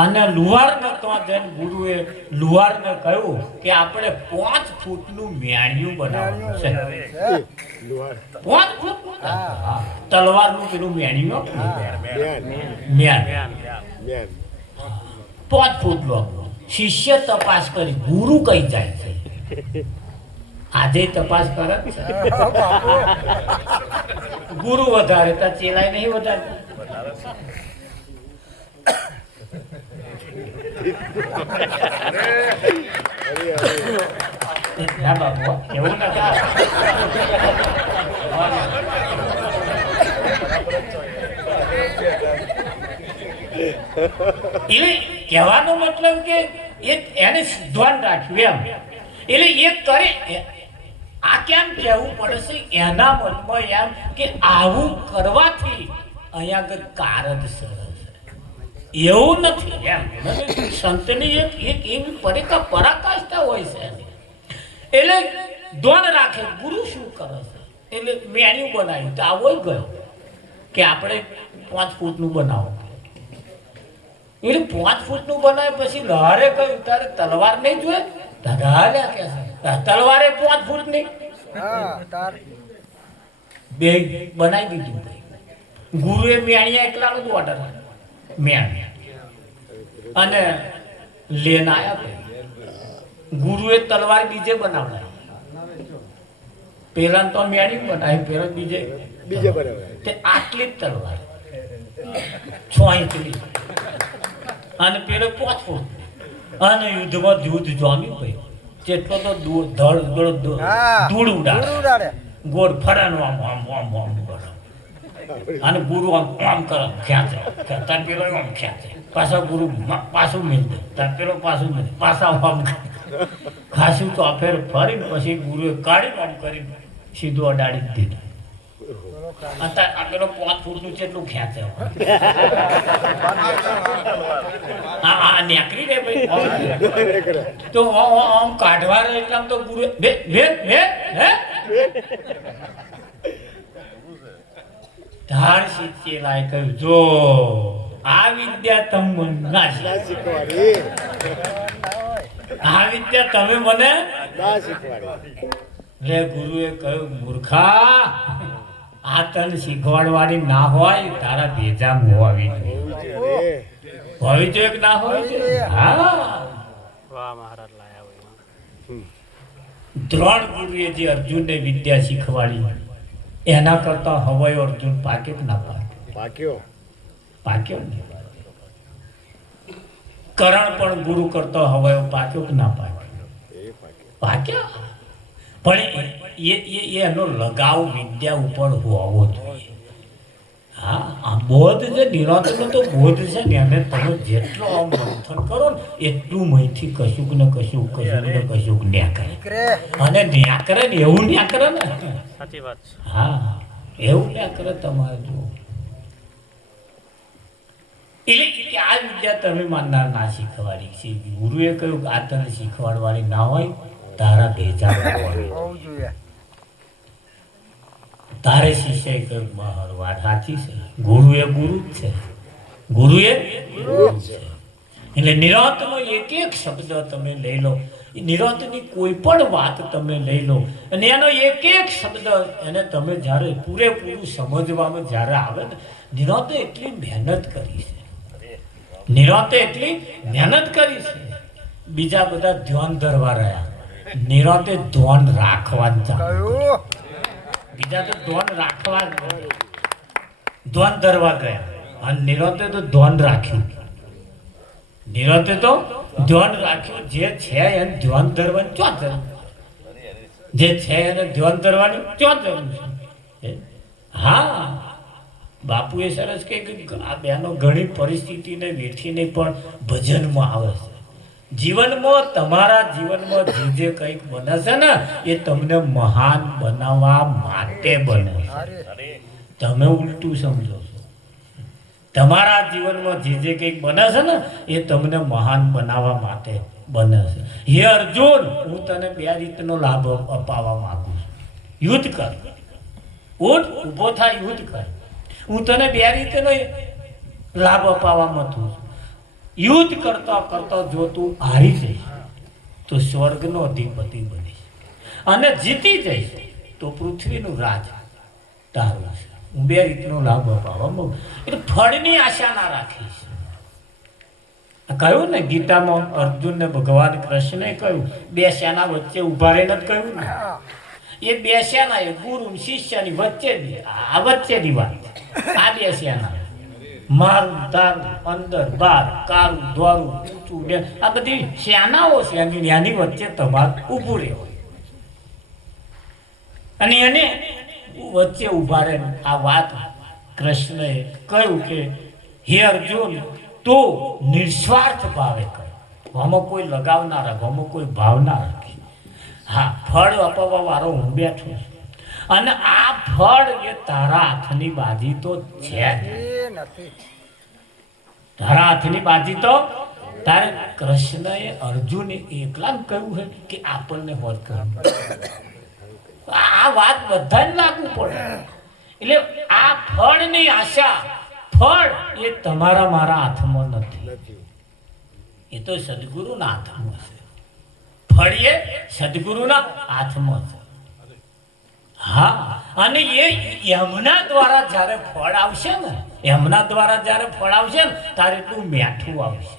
અને લુહારને ત્યાં જઈને ગુરુએ લુહારને કહ્યું કે આપણે 5 ફૂટનું મેણિયું બનાવવાનું છે. 5 ફૂટ તલવારનું પેલું મેણિયું, 5 ફૂટ લો. શિષ્ય તપાસ કરી, ગુરુ કઈ જાય છે. આજે તપાસ કરે ગુરુ વધારે તો ચેલાય નહીં વધારે. ના બાબુ એવું ના એટલે કહેવાનો મતલબ કે એને ધ્યાન રાખ્યું એમ. એટલે એ કરે આ કેમ કહેવું પડશે એના મનમાં એમ કે આવું કરવાથી અહીંયા આગળ કારજ સરસ એવું નથી એમ. સંતની એક એવી પરાકાષ્ઠા હોય છે. એટલે ધ્યાન રાખે ગુરુ શું કરે છે. એટલે મેન્યુ બનાવ્યું તો આવો ગયો કે આપણે 5 ફૂટનું બનાવો. એટલે 5 ફૂટનું બનાવે પછી લહારે કહ્યું તારે તલવાર નહીં જોઈએ ધાલ્યા કે તલવારે 5 ફૂટની બે બનાવી દીધું. ગુરુએ મેણિયા એકલાનો જ ઓર્ડર મેણ અને લેન આયા. ગુરુએ તલવાર બીજે બનાવડાય. પેલા તો મેણી બનાવી પેલા બીજે બનાવે. આટલી જ તલવાર 6 ઇંચની અને પેલો 5 ફૂટ. અને યુદ્ધમાં યુદ્ધ જામ્યું ભાઈ. જેટલો તો ધૂળ ઉડાડે ગોળ ફરાનું આમ આમ આમ આમ અને ગુરુ આમ આમ કરે ખેંચે તાર પેલો આમ ખેંચે પાછા ગુરુ પાછું મિલ દે તાર પેલો પાછું મિલ પાછા આમ ખાસું તો અફેર ફરીને પછી ગુરુએ કાઢી આમ કરી સીધું અડાડી જ દીધું. આ પેલો 5 ફૂટનું કેટલું ખેંચે આ નેકરી રે ભાઈ. તો આમ કાઢવા એટલા તો ગુરુ બે બે બે હે ધાર શીખેલાય કહ્યું જો આ વિદ્યા તમે ના શીખવાડી. આ વિદ્યા તમે મને ના શીખવાડી. લે ગુરુએ કહ્યું મૂર્ખા આ તને શીખવાડવાની ના હોય તારા ભેજામાં હોવી જોઈએ. હોવી જોઈએ કે ના હોવી જોઈએ? હા વાહ મહારાજ લાયા હોય. દ્રોણ ગુરુએ જે અર્જુનને વિદ્યા શીખવાડી એના કરતા હવાયો અર્જુન પાક્યો કે ના પાક્યો? પાક્યો ને. કરણ પણ ગુરુ કરતો હવાયો પાક્યો કે ના પાક્યો? પાક્યો. પણ એનો લગાવ વિદ્યા ઉપર હોવો જોઈએ. હા આ બોધ છે નિરંતરનો તો બોધ છે ને એને તમે જેટલો આમ મંથન કરો ને એટલું મહીથી કશુંક ને કશુંક ન્યા કરે. અને ન્યા કરે ને એવું ન્યા કરે ને. સાચી વાત. હા એવું ન્યા કરે તમારે જો. એટલે આ વિદ્યા તમે માનનાર ના શીખવાડી છે. ગુરુએ કહ્યું આ તને શીખવાડવાની ના હોય તારા ભેજા હોવું જોઈએ. તારે શિષ્ય કહ્યું બહાર વાત સાચી છે. ગુરુ એ ગુરુ જ છે. ગુરુ એ ગુરુ છે. એટલે નિરંતનો એક એક શબ્દ તમે લઈ લો. નિરંતની કોઈ પણ વાત તમે લઈ લો અને એનો એક એક શબ્દ એને તમે જ્યારે પૂરેપૂરું સમજવામાં જ્યારે આવે ને નિરંતે એટલી મહેનત કરી છે. નિરંતે એટલી મહેનત કરી છે. બીજા બધા ધ્યાન ધરવા રહ્યા. નિરંતે ધ્યાન રાખવાનું ચાલુ. બીજા તો ધ્યાન રાખવા ધ્યાન ધરવા ગયા અને નિરંતે તો ધ્યાન રાખ્યું. નિરંતે તો ધ્યાન રાખ્યું. જે છે એને ધ્યાન ધરવાનું ક્યાં જરૂર? જે છે એને ધ્યાન ધરવાનું ક્યાં જરૂર છે? હા બાપુએ સરસ કે આ બહેનો ઘણી પરિસ્થિતિને વેઠીને પણ ભજનમાં આવે છે. જીવનમાં તમારા જીવનમાં જે કંઈક બને છે ને એ તમને મહાન બનાવવા માટે બને છે. તમે ઉલટું સમજો છો. તમારા જીવનમાં જે કંઈક બને છે ને એ તમને મહાન બનાવવા માટે બને છે. હે અર્જુન હું તને 2 રીતનો લાભ અપાવવા માંગુ છું. યુદ્ધ કર. ઉઠ ઊભો થાય યુદ્ધ કર. હું તને 2 રીતનો લાભ અપાવવા માંગુ છું. યુદ્ધ કરતા કરતા જો તું હારી જઈશ તો સ્વર્ગનો અધિપતિ બનીશ અને જીતી જઈશ તો પૃથ્વીનું રાજ તારું છે. હું 2 રીતનો લાભ અપાવવા માંગુ. એટલે ફળની આશા ના રાખીશ. કહ્યું ને ગીતામાં અર્જુનને ભગવાન કૃષ્ણે કહ્યું 2 સેના વચ્ચે ઉભા રહીને જ કહ્યું ને. એ 2 સેના એ ગુરુ શિષ્યની વચ્ચેની આ વચ્ચેની વાત. આ 2 સેના મારું તારું અંદર બાર કારું ધોરું ઊંચું ને આ બધી સેનાઓ છે. એની વચ્ચે તમારે ઊભું રહેવું અને એને વચ્ચે ઊભા રહે. આ વાત કૃષ્ણએ કહ્યું કે હે અર્જુન તું નિસ્વાર્થ ભાવે કર, આમાં કોઈ લગાવ ના રાખ, આમાં કોઈ ભાવ ના રાખે. હા, ફળ અપાવવા વાળો હું બેઠો છું, અને આ ફળ એ તારા હાથની બાજી તો છે જ. તારા હાથની બાજી તો તારે કૃષ્ણએ અર્જુને એકલા કહ્યું છે કે આપણને હોત કર. આ વાત બધાને લાગુ પડે. એટલે આ ફળની આશા, ફળ એ તમારા મારા હાથમાં નથી, એ તો સદગુરુના હાથમાં છે. ફળ એ સદગુરુના હાથમાં છે. હા, અને એ એમના દ્વારા જ્યારે ફળ આવશે ને, એમના દ્વારા જ્યારે ફળ આવશે ને ત્યારે એટલું મીઠું આવશે.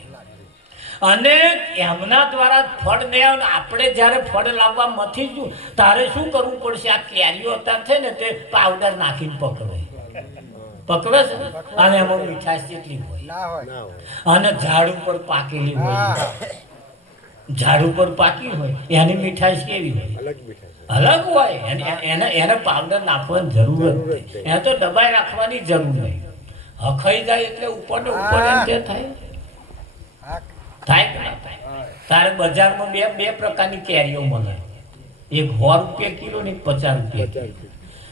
અને એમના દ્વારા ફળ નહીં આવે, આપણે જ્યારે ફળ લાવવા મથી છું તારે શું કરવું પડશે? આ કેરીઓ અત્યારે છે ને તે પાવડર નાખીને પકવે છે, અને એમાં મીઠાશ જેટલી હોય, અને ઝાડ ઉપર પાકેલી હોય, ઝાડ ઉપર પાકી હોય એની મીઠાશ કેવી હોય? અલગ હોય. એને પાવડર નાખવાની જરૂર જ નહીં, એને તો દબાઈ રાખવાની જરૂર નહીં. હખાઈ જાય એટલે ઉપર ને ઉપર એમ તે થાય કે ના થાય? તારે બજારમાં બે પ્રકારની કેરીઓ મળે, એક 100 રૂપિયા કિલો ને 50 રૂપિયા કિલો.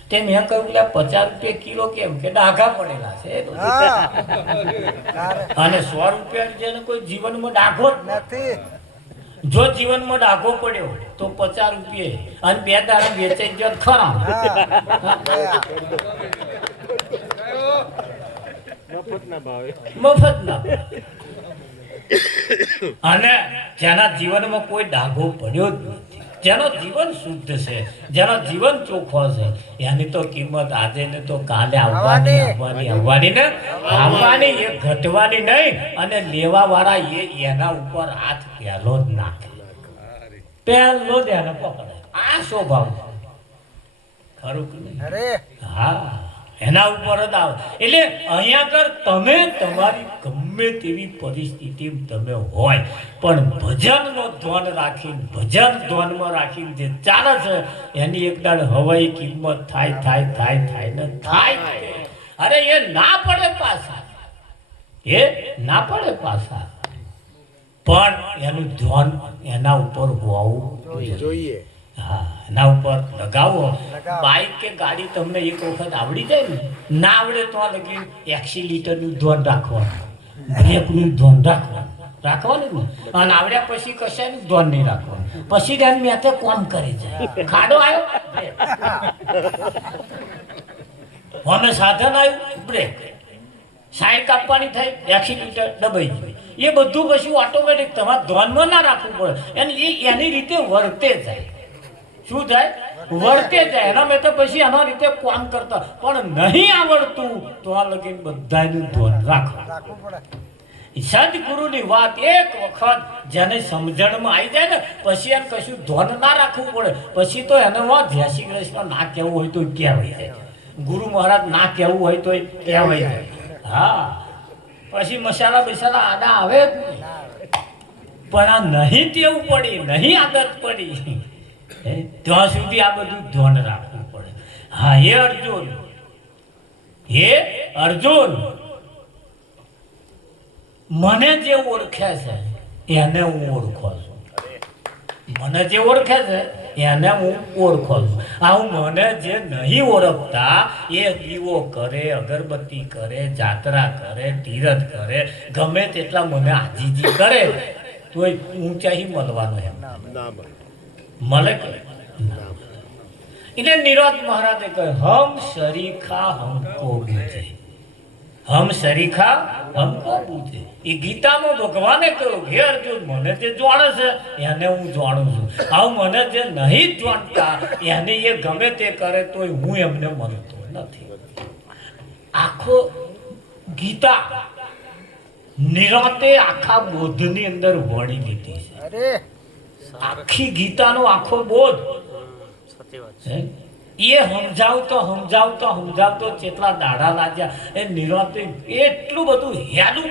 તે મેં કહ્યું કે 50 રૂપિયા કિલો કેમ? કે ડાઘા પડેલા છે, અને 100 રૂપિયા જેને કોઈ જીવનમાં ડાઘો જ નથી. જો જીવનમાં ડાઘો પડ્યો તો 50 રૂપિયા, અને 2 દાડા વેચાઈ ગયો ખરા. મફત ના. અને જેના જીવનમાં કોઈ ડાઘો પડ્યો જ નથી, જેનો જીવન શુદ્ધ છે, જેનો જીવન ચોખ્ખો છે, એની તો કિંમત આજે ને તો કાલે આવવાની ને આવવાની, એ ઘટવાની નહીં. અને લેવા વાળા એના ઉપર હાથ પહેલો જ નાખે, પહેલો જ એને પકડે. આ સ્વભાવ ખરું કે નહીં? હા, એના ઉપર જ આવે. એટલે અહીંયા કર તમે તમારી ગમે તેવી પરિસ્થિતિ તમે હોય, પણ ભજનનો ધ્યાન રાખીને, ભજન ધ્યાનમાં રાખીને જે ચાલે છે એની એકદાડ હવાઈ કિંમત થાય ને થાય. અરે એ ના પડે પાછા, એ ના પડે પાછા, પણ એનું ધ્યાન એના ઉપર હોવું જોઈએ. હા, એના ઉપર લગાવો. બાઈક કે ગાડી તમને એક વખત આવડી જાય ને, ના આવડે તો આ લગી એક્સિલેટરનું ધ્યાન રાખવાનું, બ્રેકનું ધ્યાન રાખવાનું ને. અને આવડ્યા પછી કશાનું ધ્યાન નહીં રાખવાનું, પછી ધ્યાન મેં તો કોમ કરી જાય. ખાડો આવ્યો અમે સાધન આવ્યું બ્રેક, સાઈડ કાપવાની થઈ એક્સિલેટર દબાઈ ગયું. એ બધું પછી ઓટોમેટિક તમારે ધ્યાનમાં ના રાખવું પડે, અને એની રીતે વર્તે જાય. શું થાય? વર્તે જાય. એના મેં તો પછી એના રીતે કામ કરતા, પણ નહીં આવડતું તો આ લગીને બધાનું ધ્યાન રાખવું પડે. સદગુરુની વાત એક વખત જેને સમજણમાં આવી જાય ને પછી એને કશું ધ્યાન ના રાખવું પડે. પછી તો એને જય શ્રી કૃષ્ણ ના કહેવું હોય તો કહેવાય જાય, ગુરુ મહારાજ ના કહેવું હોય તો કહેવાય જાય. હા, પછી મસાલા બસાલા આડા આવે જ નહીં. પણ આ નહીં તેવું પડી, નહીં આદત પડી, ત્યાં સુધી આ બધું ધ્યાન રાખવું પડે. હા, હે અર્જુન, મને જે ઓળખે છે એને હું ઓળખો છું. મને જે ઓળખે છે એને હું ઓળખો છું. આવું મને જે નહીં ઓળખતા એ દીવો કરે, અગરબત્તી કરે, જાત્રા કરે, તીરથ કરે, ગમે તેટલા મને આજીજી કરે તો ઊંચાઈ મળવાનો એમ મળે કે? એટલે નિરોધ મહારાજે કહ્યું હમ શરીખા હમકો બૂझे, હમ શરીખા હમકો બૂझे. એ ગીતામાં ભગવાને કહ્યું હે અર્જુન, મને જે જાણે છે એને હું જાણું છું, આવું મને જે નહીં જાણતા એને એ ગમે તે કરે તો હું એમને મળતો નથી. આખો ગીતા નિરાતે આખા બોધની અંદર વળી લીધી છે. આખી ગીતાનો આખો બોધ એ સમજાવતો કેટલા દાડા લાગ્યા. એ નિરાતે એટલું બધું હેલું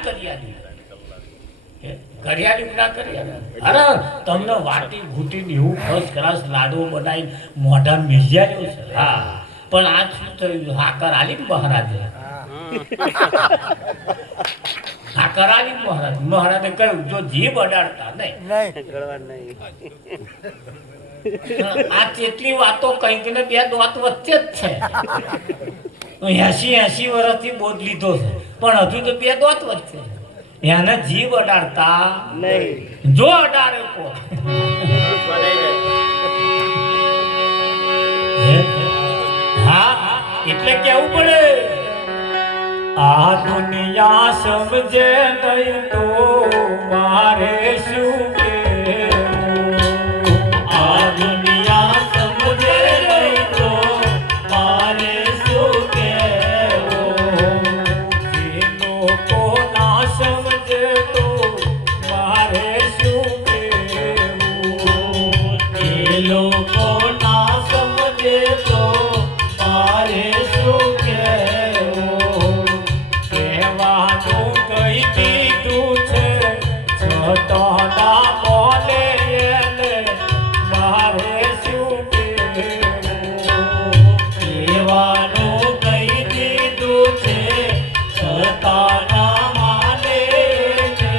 કર્યાલું ના કર્યા. અરે તમને વાટી ઘૂટીને એવું ફર્સ્ટ ક્લાસ લાડવો બનાવી મોઢા મિજાયો છે. હા, પણ આ શું થયું? હાકર આલી ને મહારાજે, હાકર કરાવી મહારાજે કહ્યું જો જીભ અડાડતા નહીં આ કેટલી વાતો કંઈક ને બે દોત વચ્ચે જ છે 80 વર્ષથી બોધ લીધો છે પણ હજુ તો બે દોત વચ્ચે એને જીભ અડાડતા નહીં જો અડાડે કો હા એટલે કેવું પડે આ દુનિયા સમજે નહીં તો મારે શું કહેવું આ દુનિયા સમજે નહીં તો મારે શું કહેવું જે લોકો ના સમજે તો મારે શું કહેવું જે લોકો ના સમજે તો મારે શું કહેવું કહેવાનું કઈ દીધું છે છતાં બોલે એને મારે શું કહેવું કહેવાનું કઈ દીધું છે છતાં ના માને છે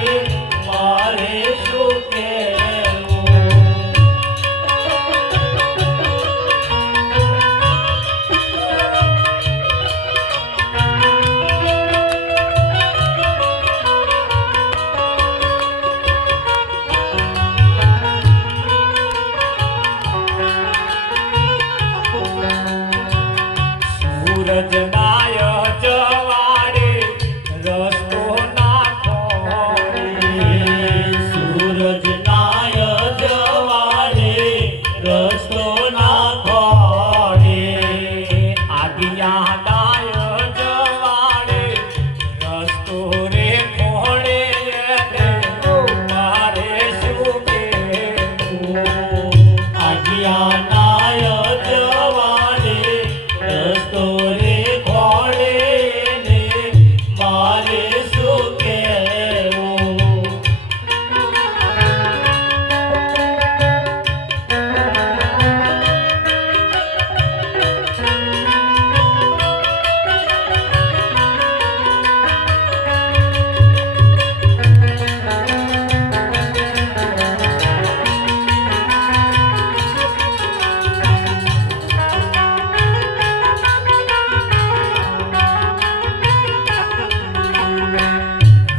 મારે શું કહેવું સૂરજ નાય જવાડે રસ્તો ના ખોળે સૂરજ નાય જવાડે રસ્તો ના ખોળે આગિયા નાય જવાડે રસ્તો રે ખોળે એને મારે શું કહેવું આગિયા નાય જવાડે રસ્તો રે ખોળે ને મારે શું કહેવું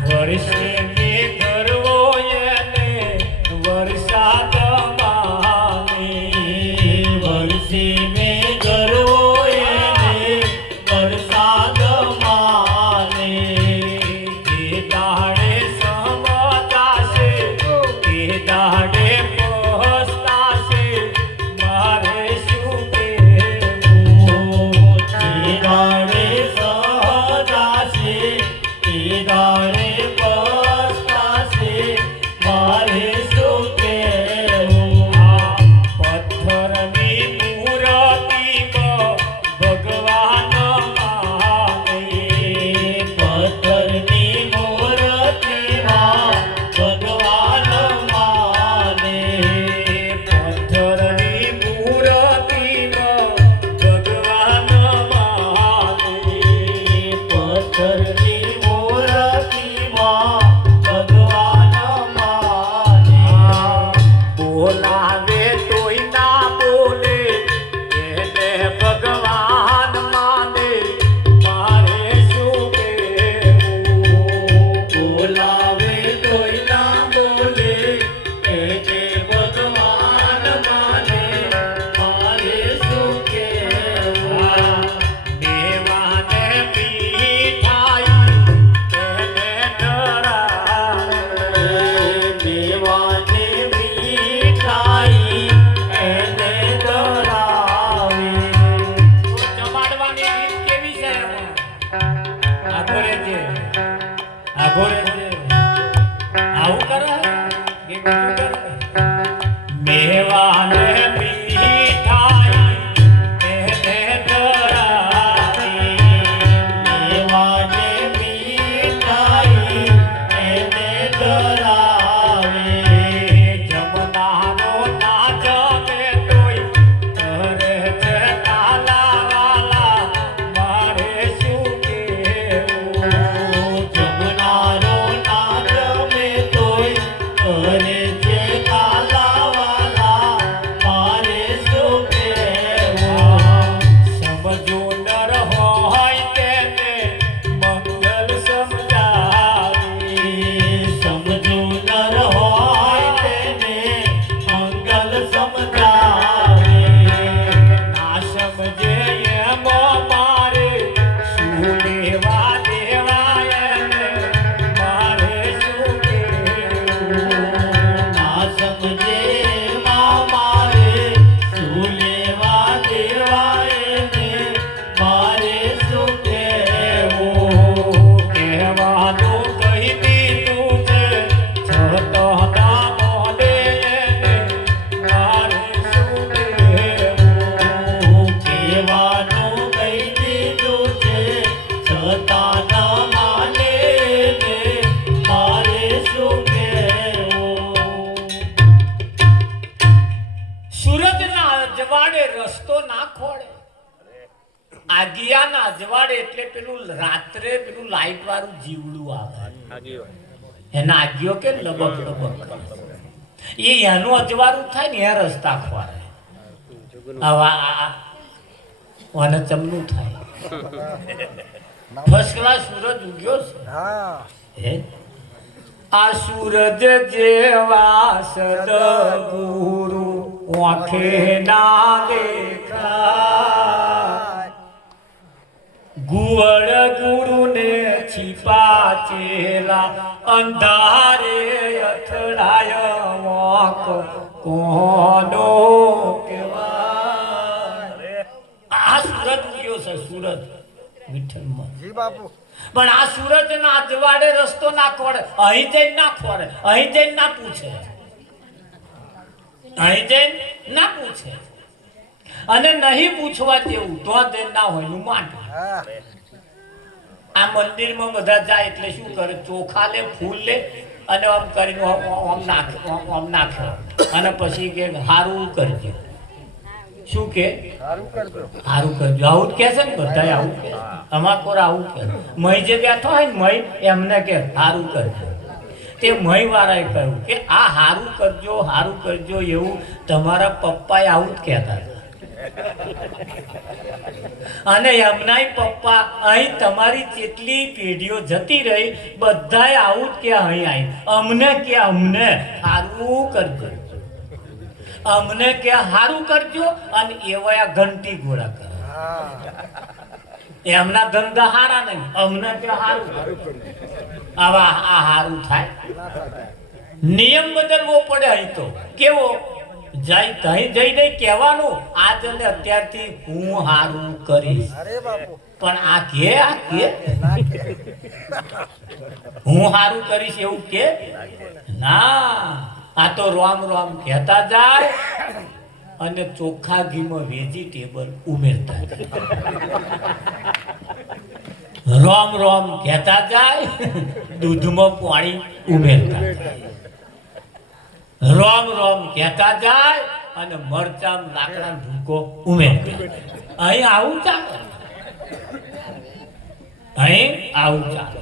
વર્ષે ને કરવો એને વરસાદ માને વર્ષે ને કરવો એને વરસાદ માને જે દાડે સમજાશે તે દાડે પહોંચતાશે મારે શું કહેવું જે દાડે સહજાશે તે દાડે પસ્તાશે મારે શું કહેવું પથ્થરની મૂર્તિમાં ભગવાન માને પથ્થરની મૂર્તિમાં ભગવાન માને પથ્થરની મૂર્તિમાં ભગવાન માને પથ્થરની મૂર્તિમાં ભગવાન માને બોલાવે તોય ના બોલે એને ભગવાન માને મારે શું કહેવું બોલાવે તોય ના બોલે એને ભગવાન માને મારે શું કહેવું દેવાને મીઠાઈ એને ડરાવે દેવાને મીઠાઈ એને ડરાવે જમાડવાની રીત કેવી છે આગોરે છે આવું કરે કે બીજું કરે મેવાને મીઠાઈ એને ડરાવે મેવાને મીઠાઈ એને ડરાવે જમનાનો ના જમે તોય કરે છે તાલાવાલા મારે શું કહેવું જમનાનો ના અજવાળે એટલે પેલું રાત્રે પેલું લાઈટ વાળું જીવડું આવે એના આગિયો કે લબક લબક એ એનું અજવાળું થાય ને એ રસ્તા ખોરે આવા ચમનું થાય ફર્સ્ટ ક્લાસ સૂરજ ઉગ્યો છે આ સૂરજ જેવા સદગુરુ આંખે ના દેખાય ગુવડ ગુરુ ને છીપા ચેલા અંધારે અથડાય વાંક કોનો કહેવાય આ સૂરજ ઉગ્યો છે સૂરજ વિઠ્ઠલમાં જી બાપુ પણ આ સૂરજ ના અજવાળે રસ્તો ના ખોડે અહીં જઈને ના ખોડે અહીં જઈને ના પૂછે અહીં જઈને ના પૂછે અને નહીં પૂછવા જેવું તો જઈને ના હોય નું માંડ આ મંદિરમાં બધા જાય એટલે શું કરે ચોખા લે ફૂલ લે અને આમ કરીને આમ નાખે અને પછી કે હારું કરજો શું કે હારું કરજો આવું જ કે છે ને બધા આવું કે અમાકોર આવું કે મય જે બેઠો હોય ને મય એમને કે હારું કરજો તે મય વાળાએ કહ્યું કે આ હારું કરજો એવું તમારા પપ્પાએ આવું જ કહેતા અને એમનાય પપ્પા અહીં તમારી જેટલી પેઢીઓ જતી રહી બધાએ આવું જ કે અહીં આવી અમને હારું કરજો અમને કે હારું કરજો અને એવા ઘંટી ઘોડા કરે એમના ધંધા હારા નહીં અમને કે હારું આવા આ હારું થાય નિયમ બદલવો પડે અહીં તો કેવો જાય તહીં જઈને કહેવાનું આજ ને અત્યારથી હું હારું કરીશ પણ આ કે હું હારું કરીશ એવું કે ના આ તો રામ રામ કહેતા જાય અને ચોખ્ખા ઘીમાં વેજીટેબલ ઉમેરતા જાય રામ રામ કહેતા જાય દૂધમાં પાણી ઉમેરતા જાય રામ રામ કહેતા જાય અને મરચાં લાકડા ભૂકો ઉમેરતા અહીં આવું ચાલે અહીં આવું ચાલે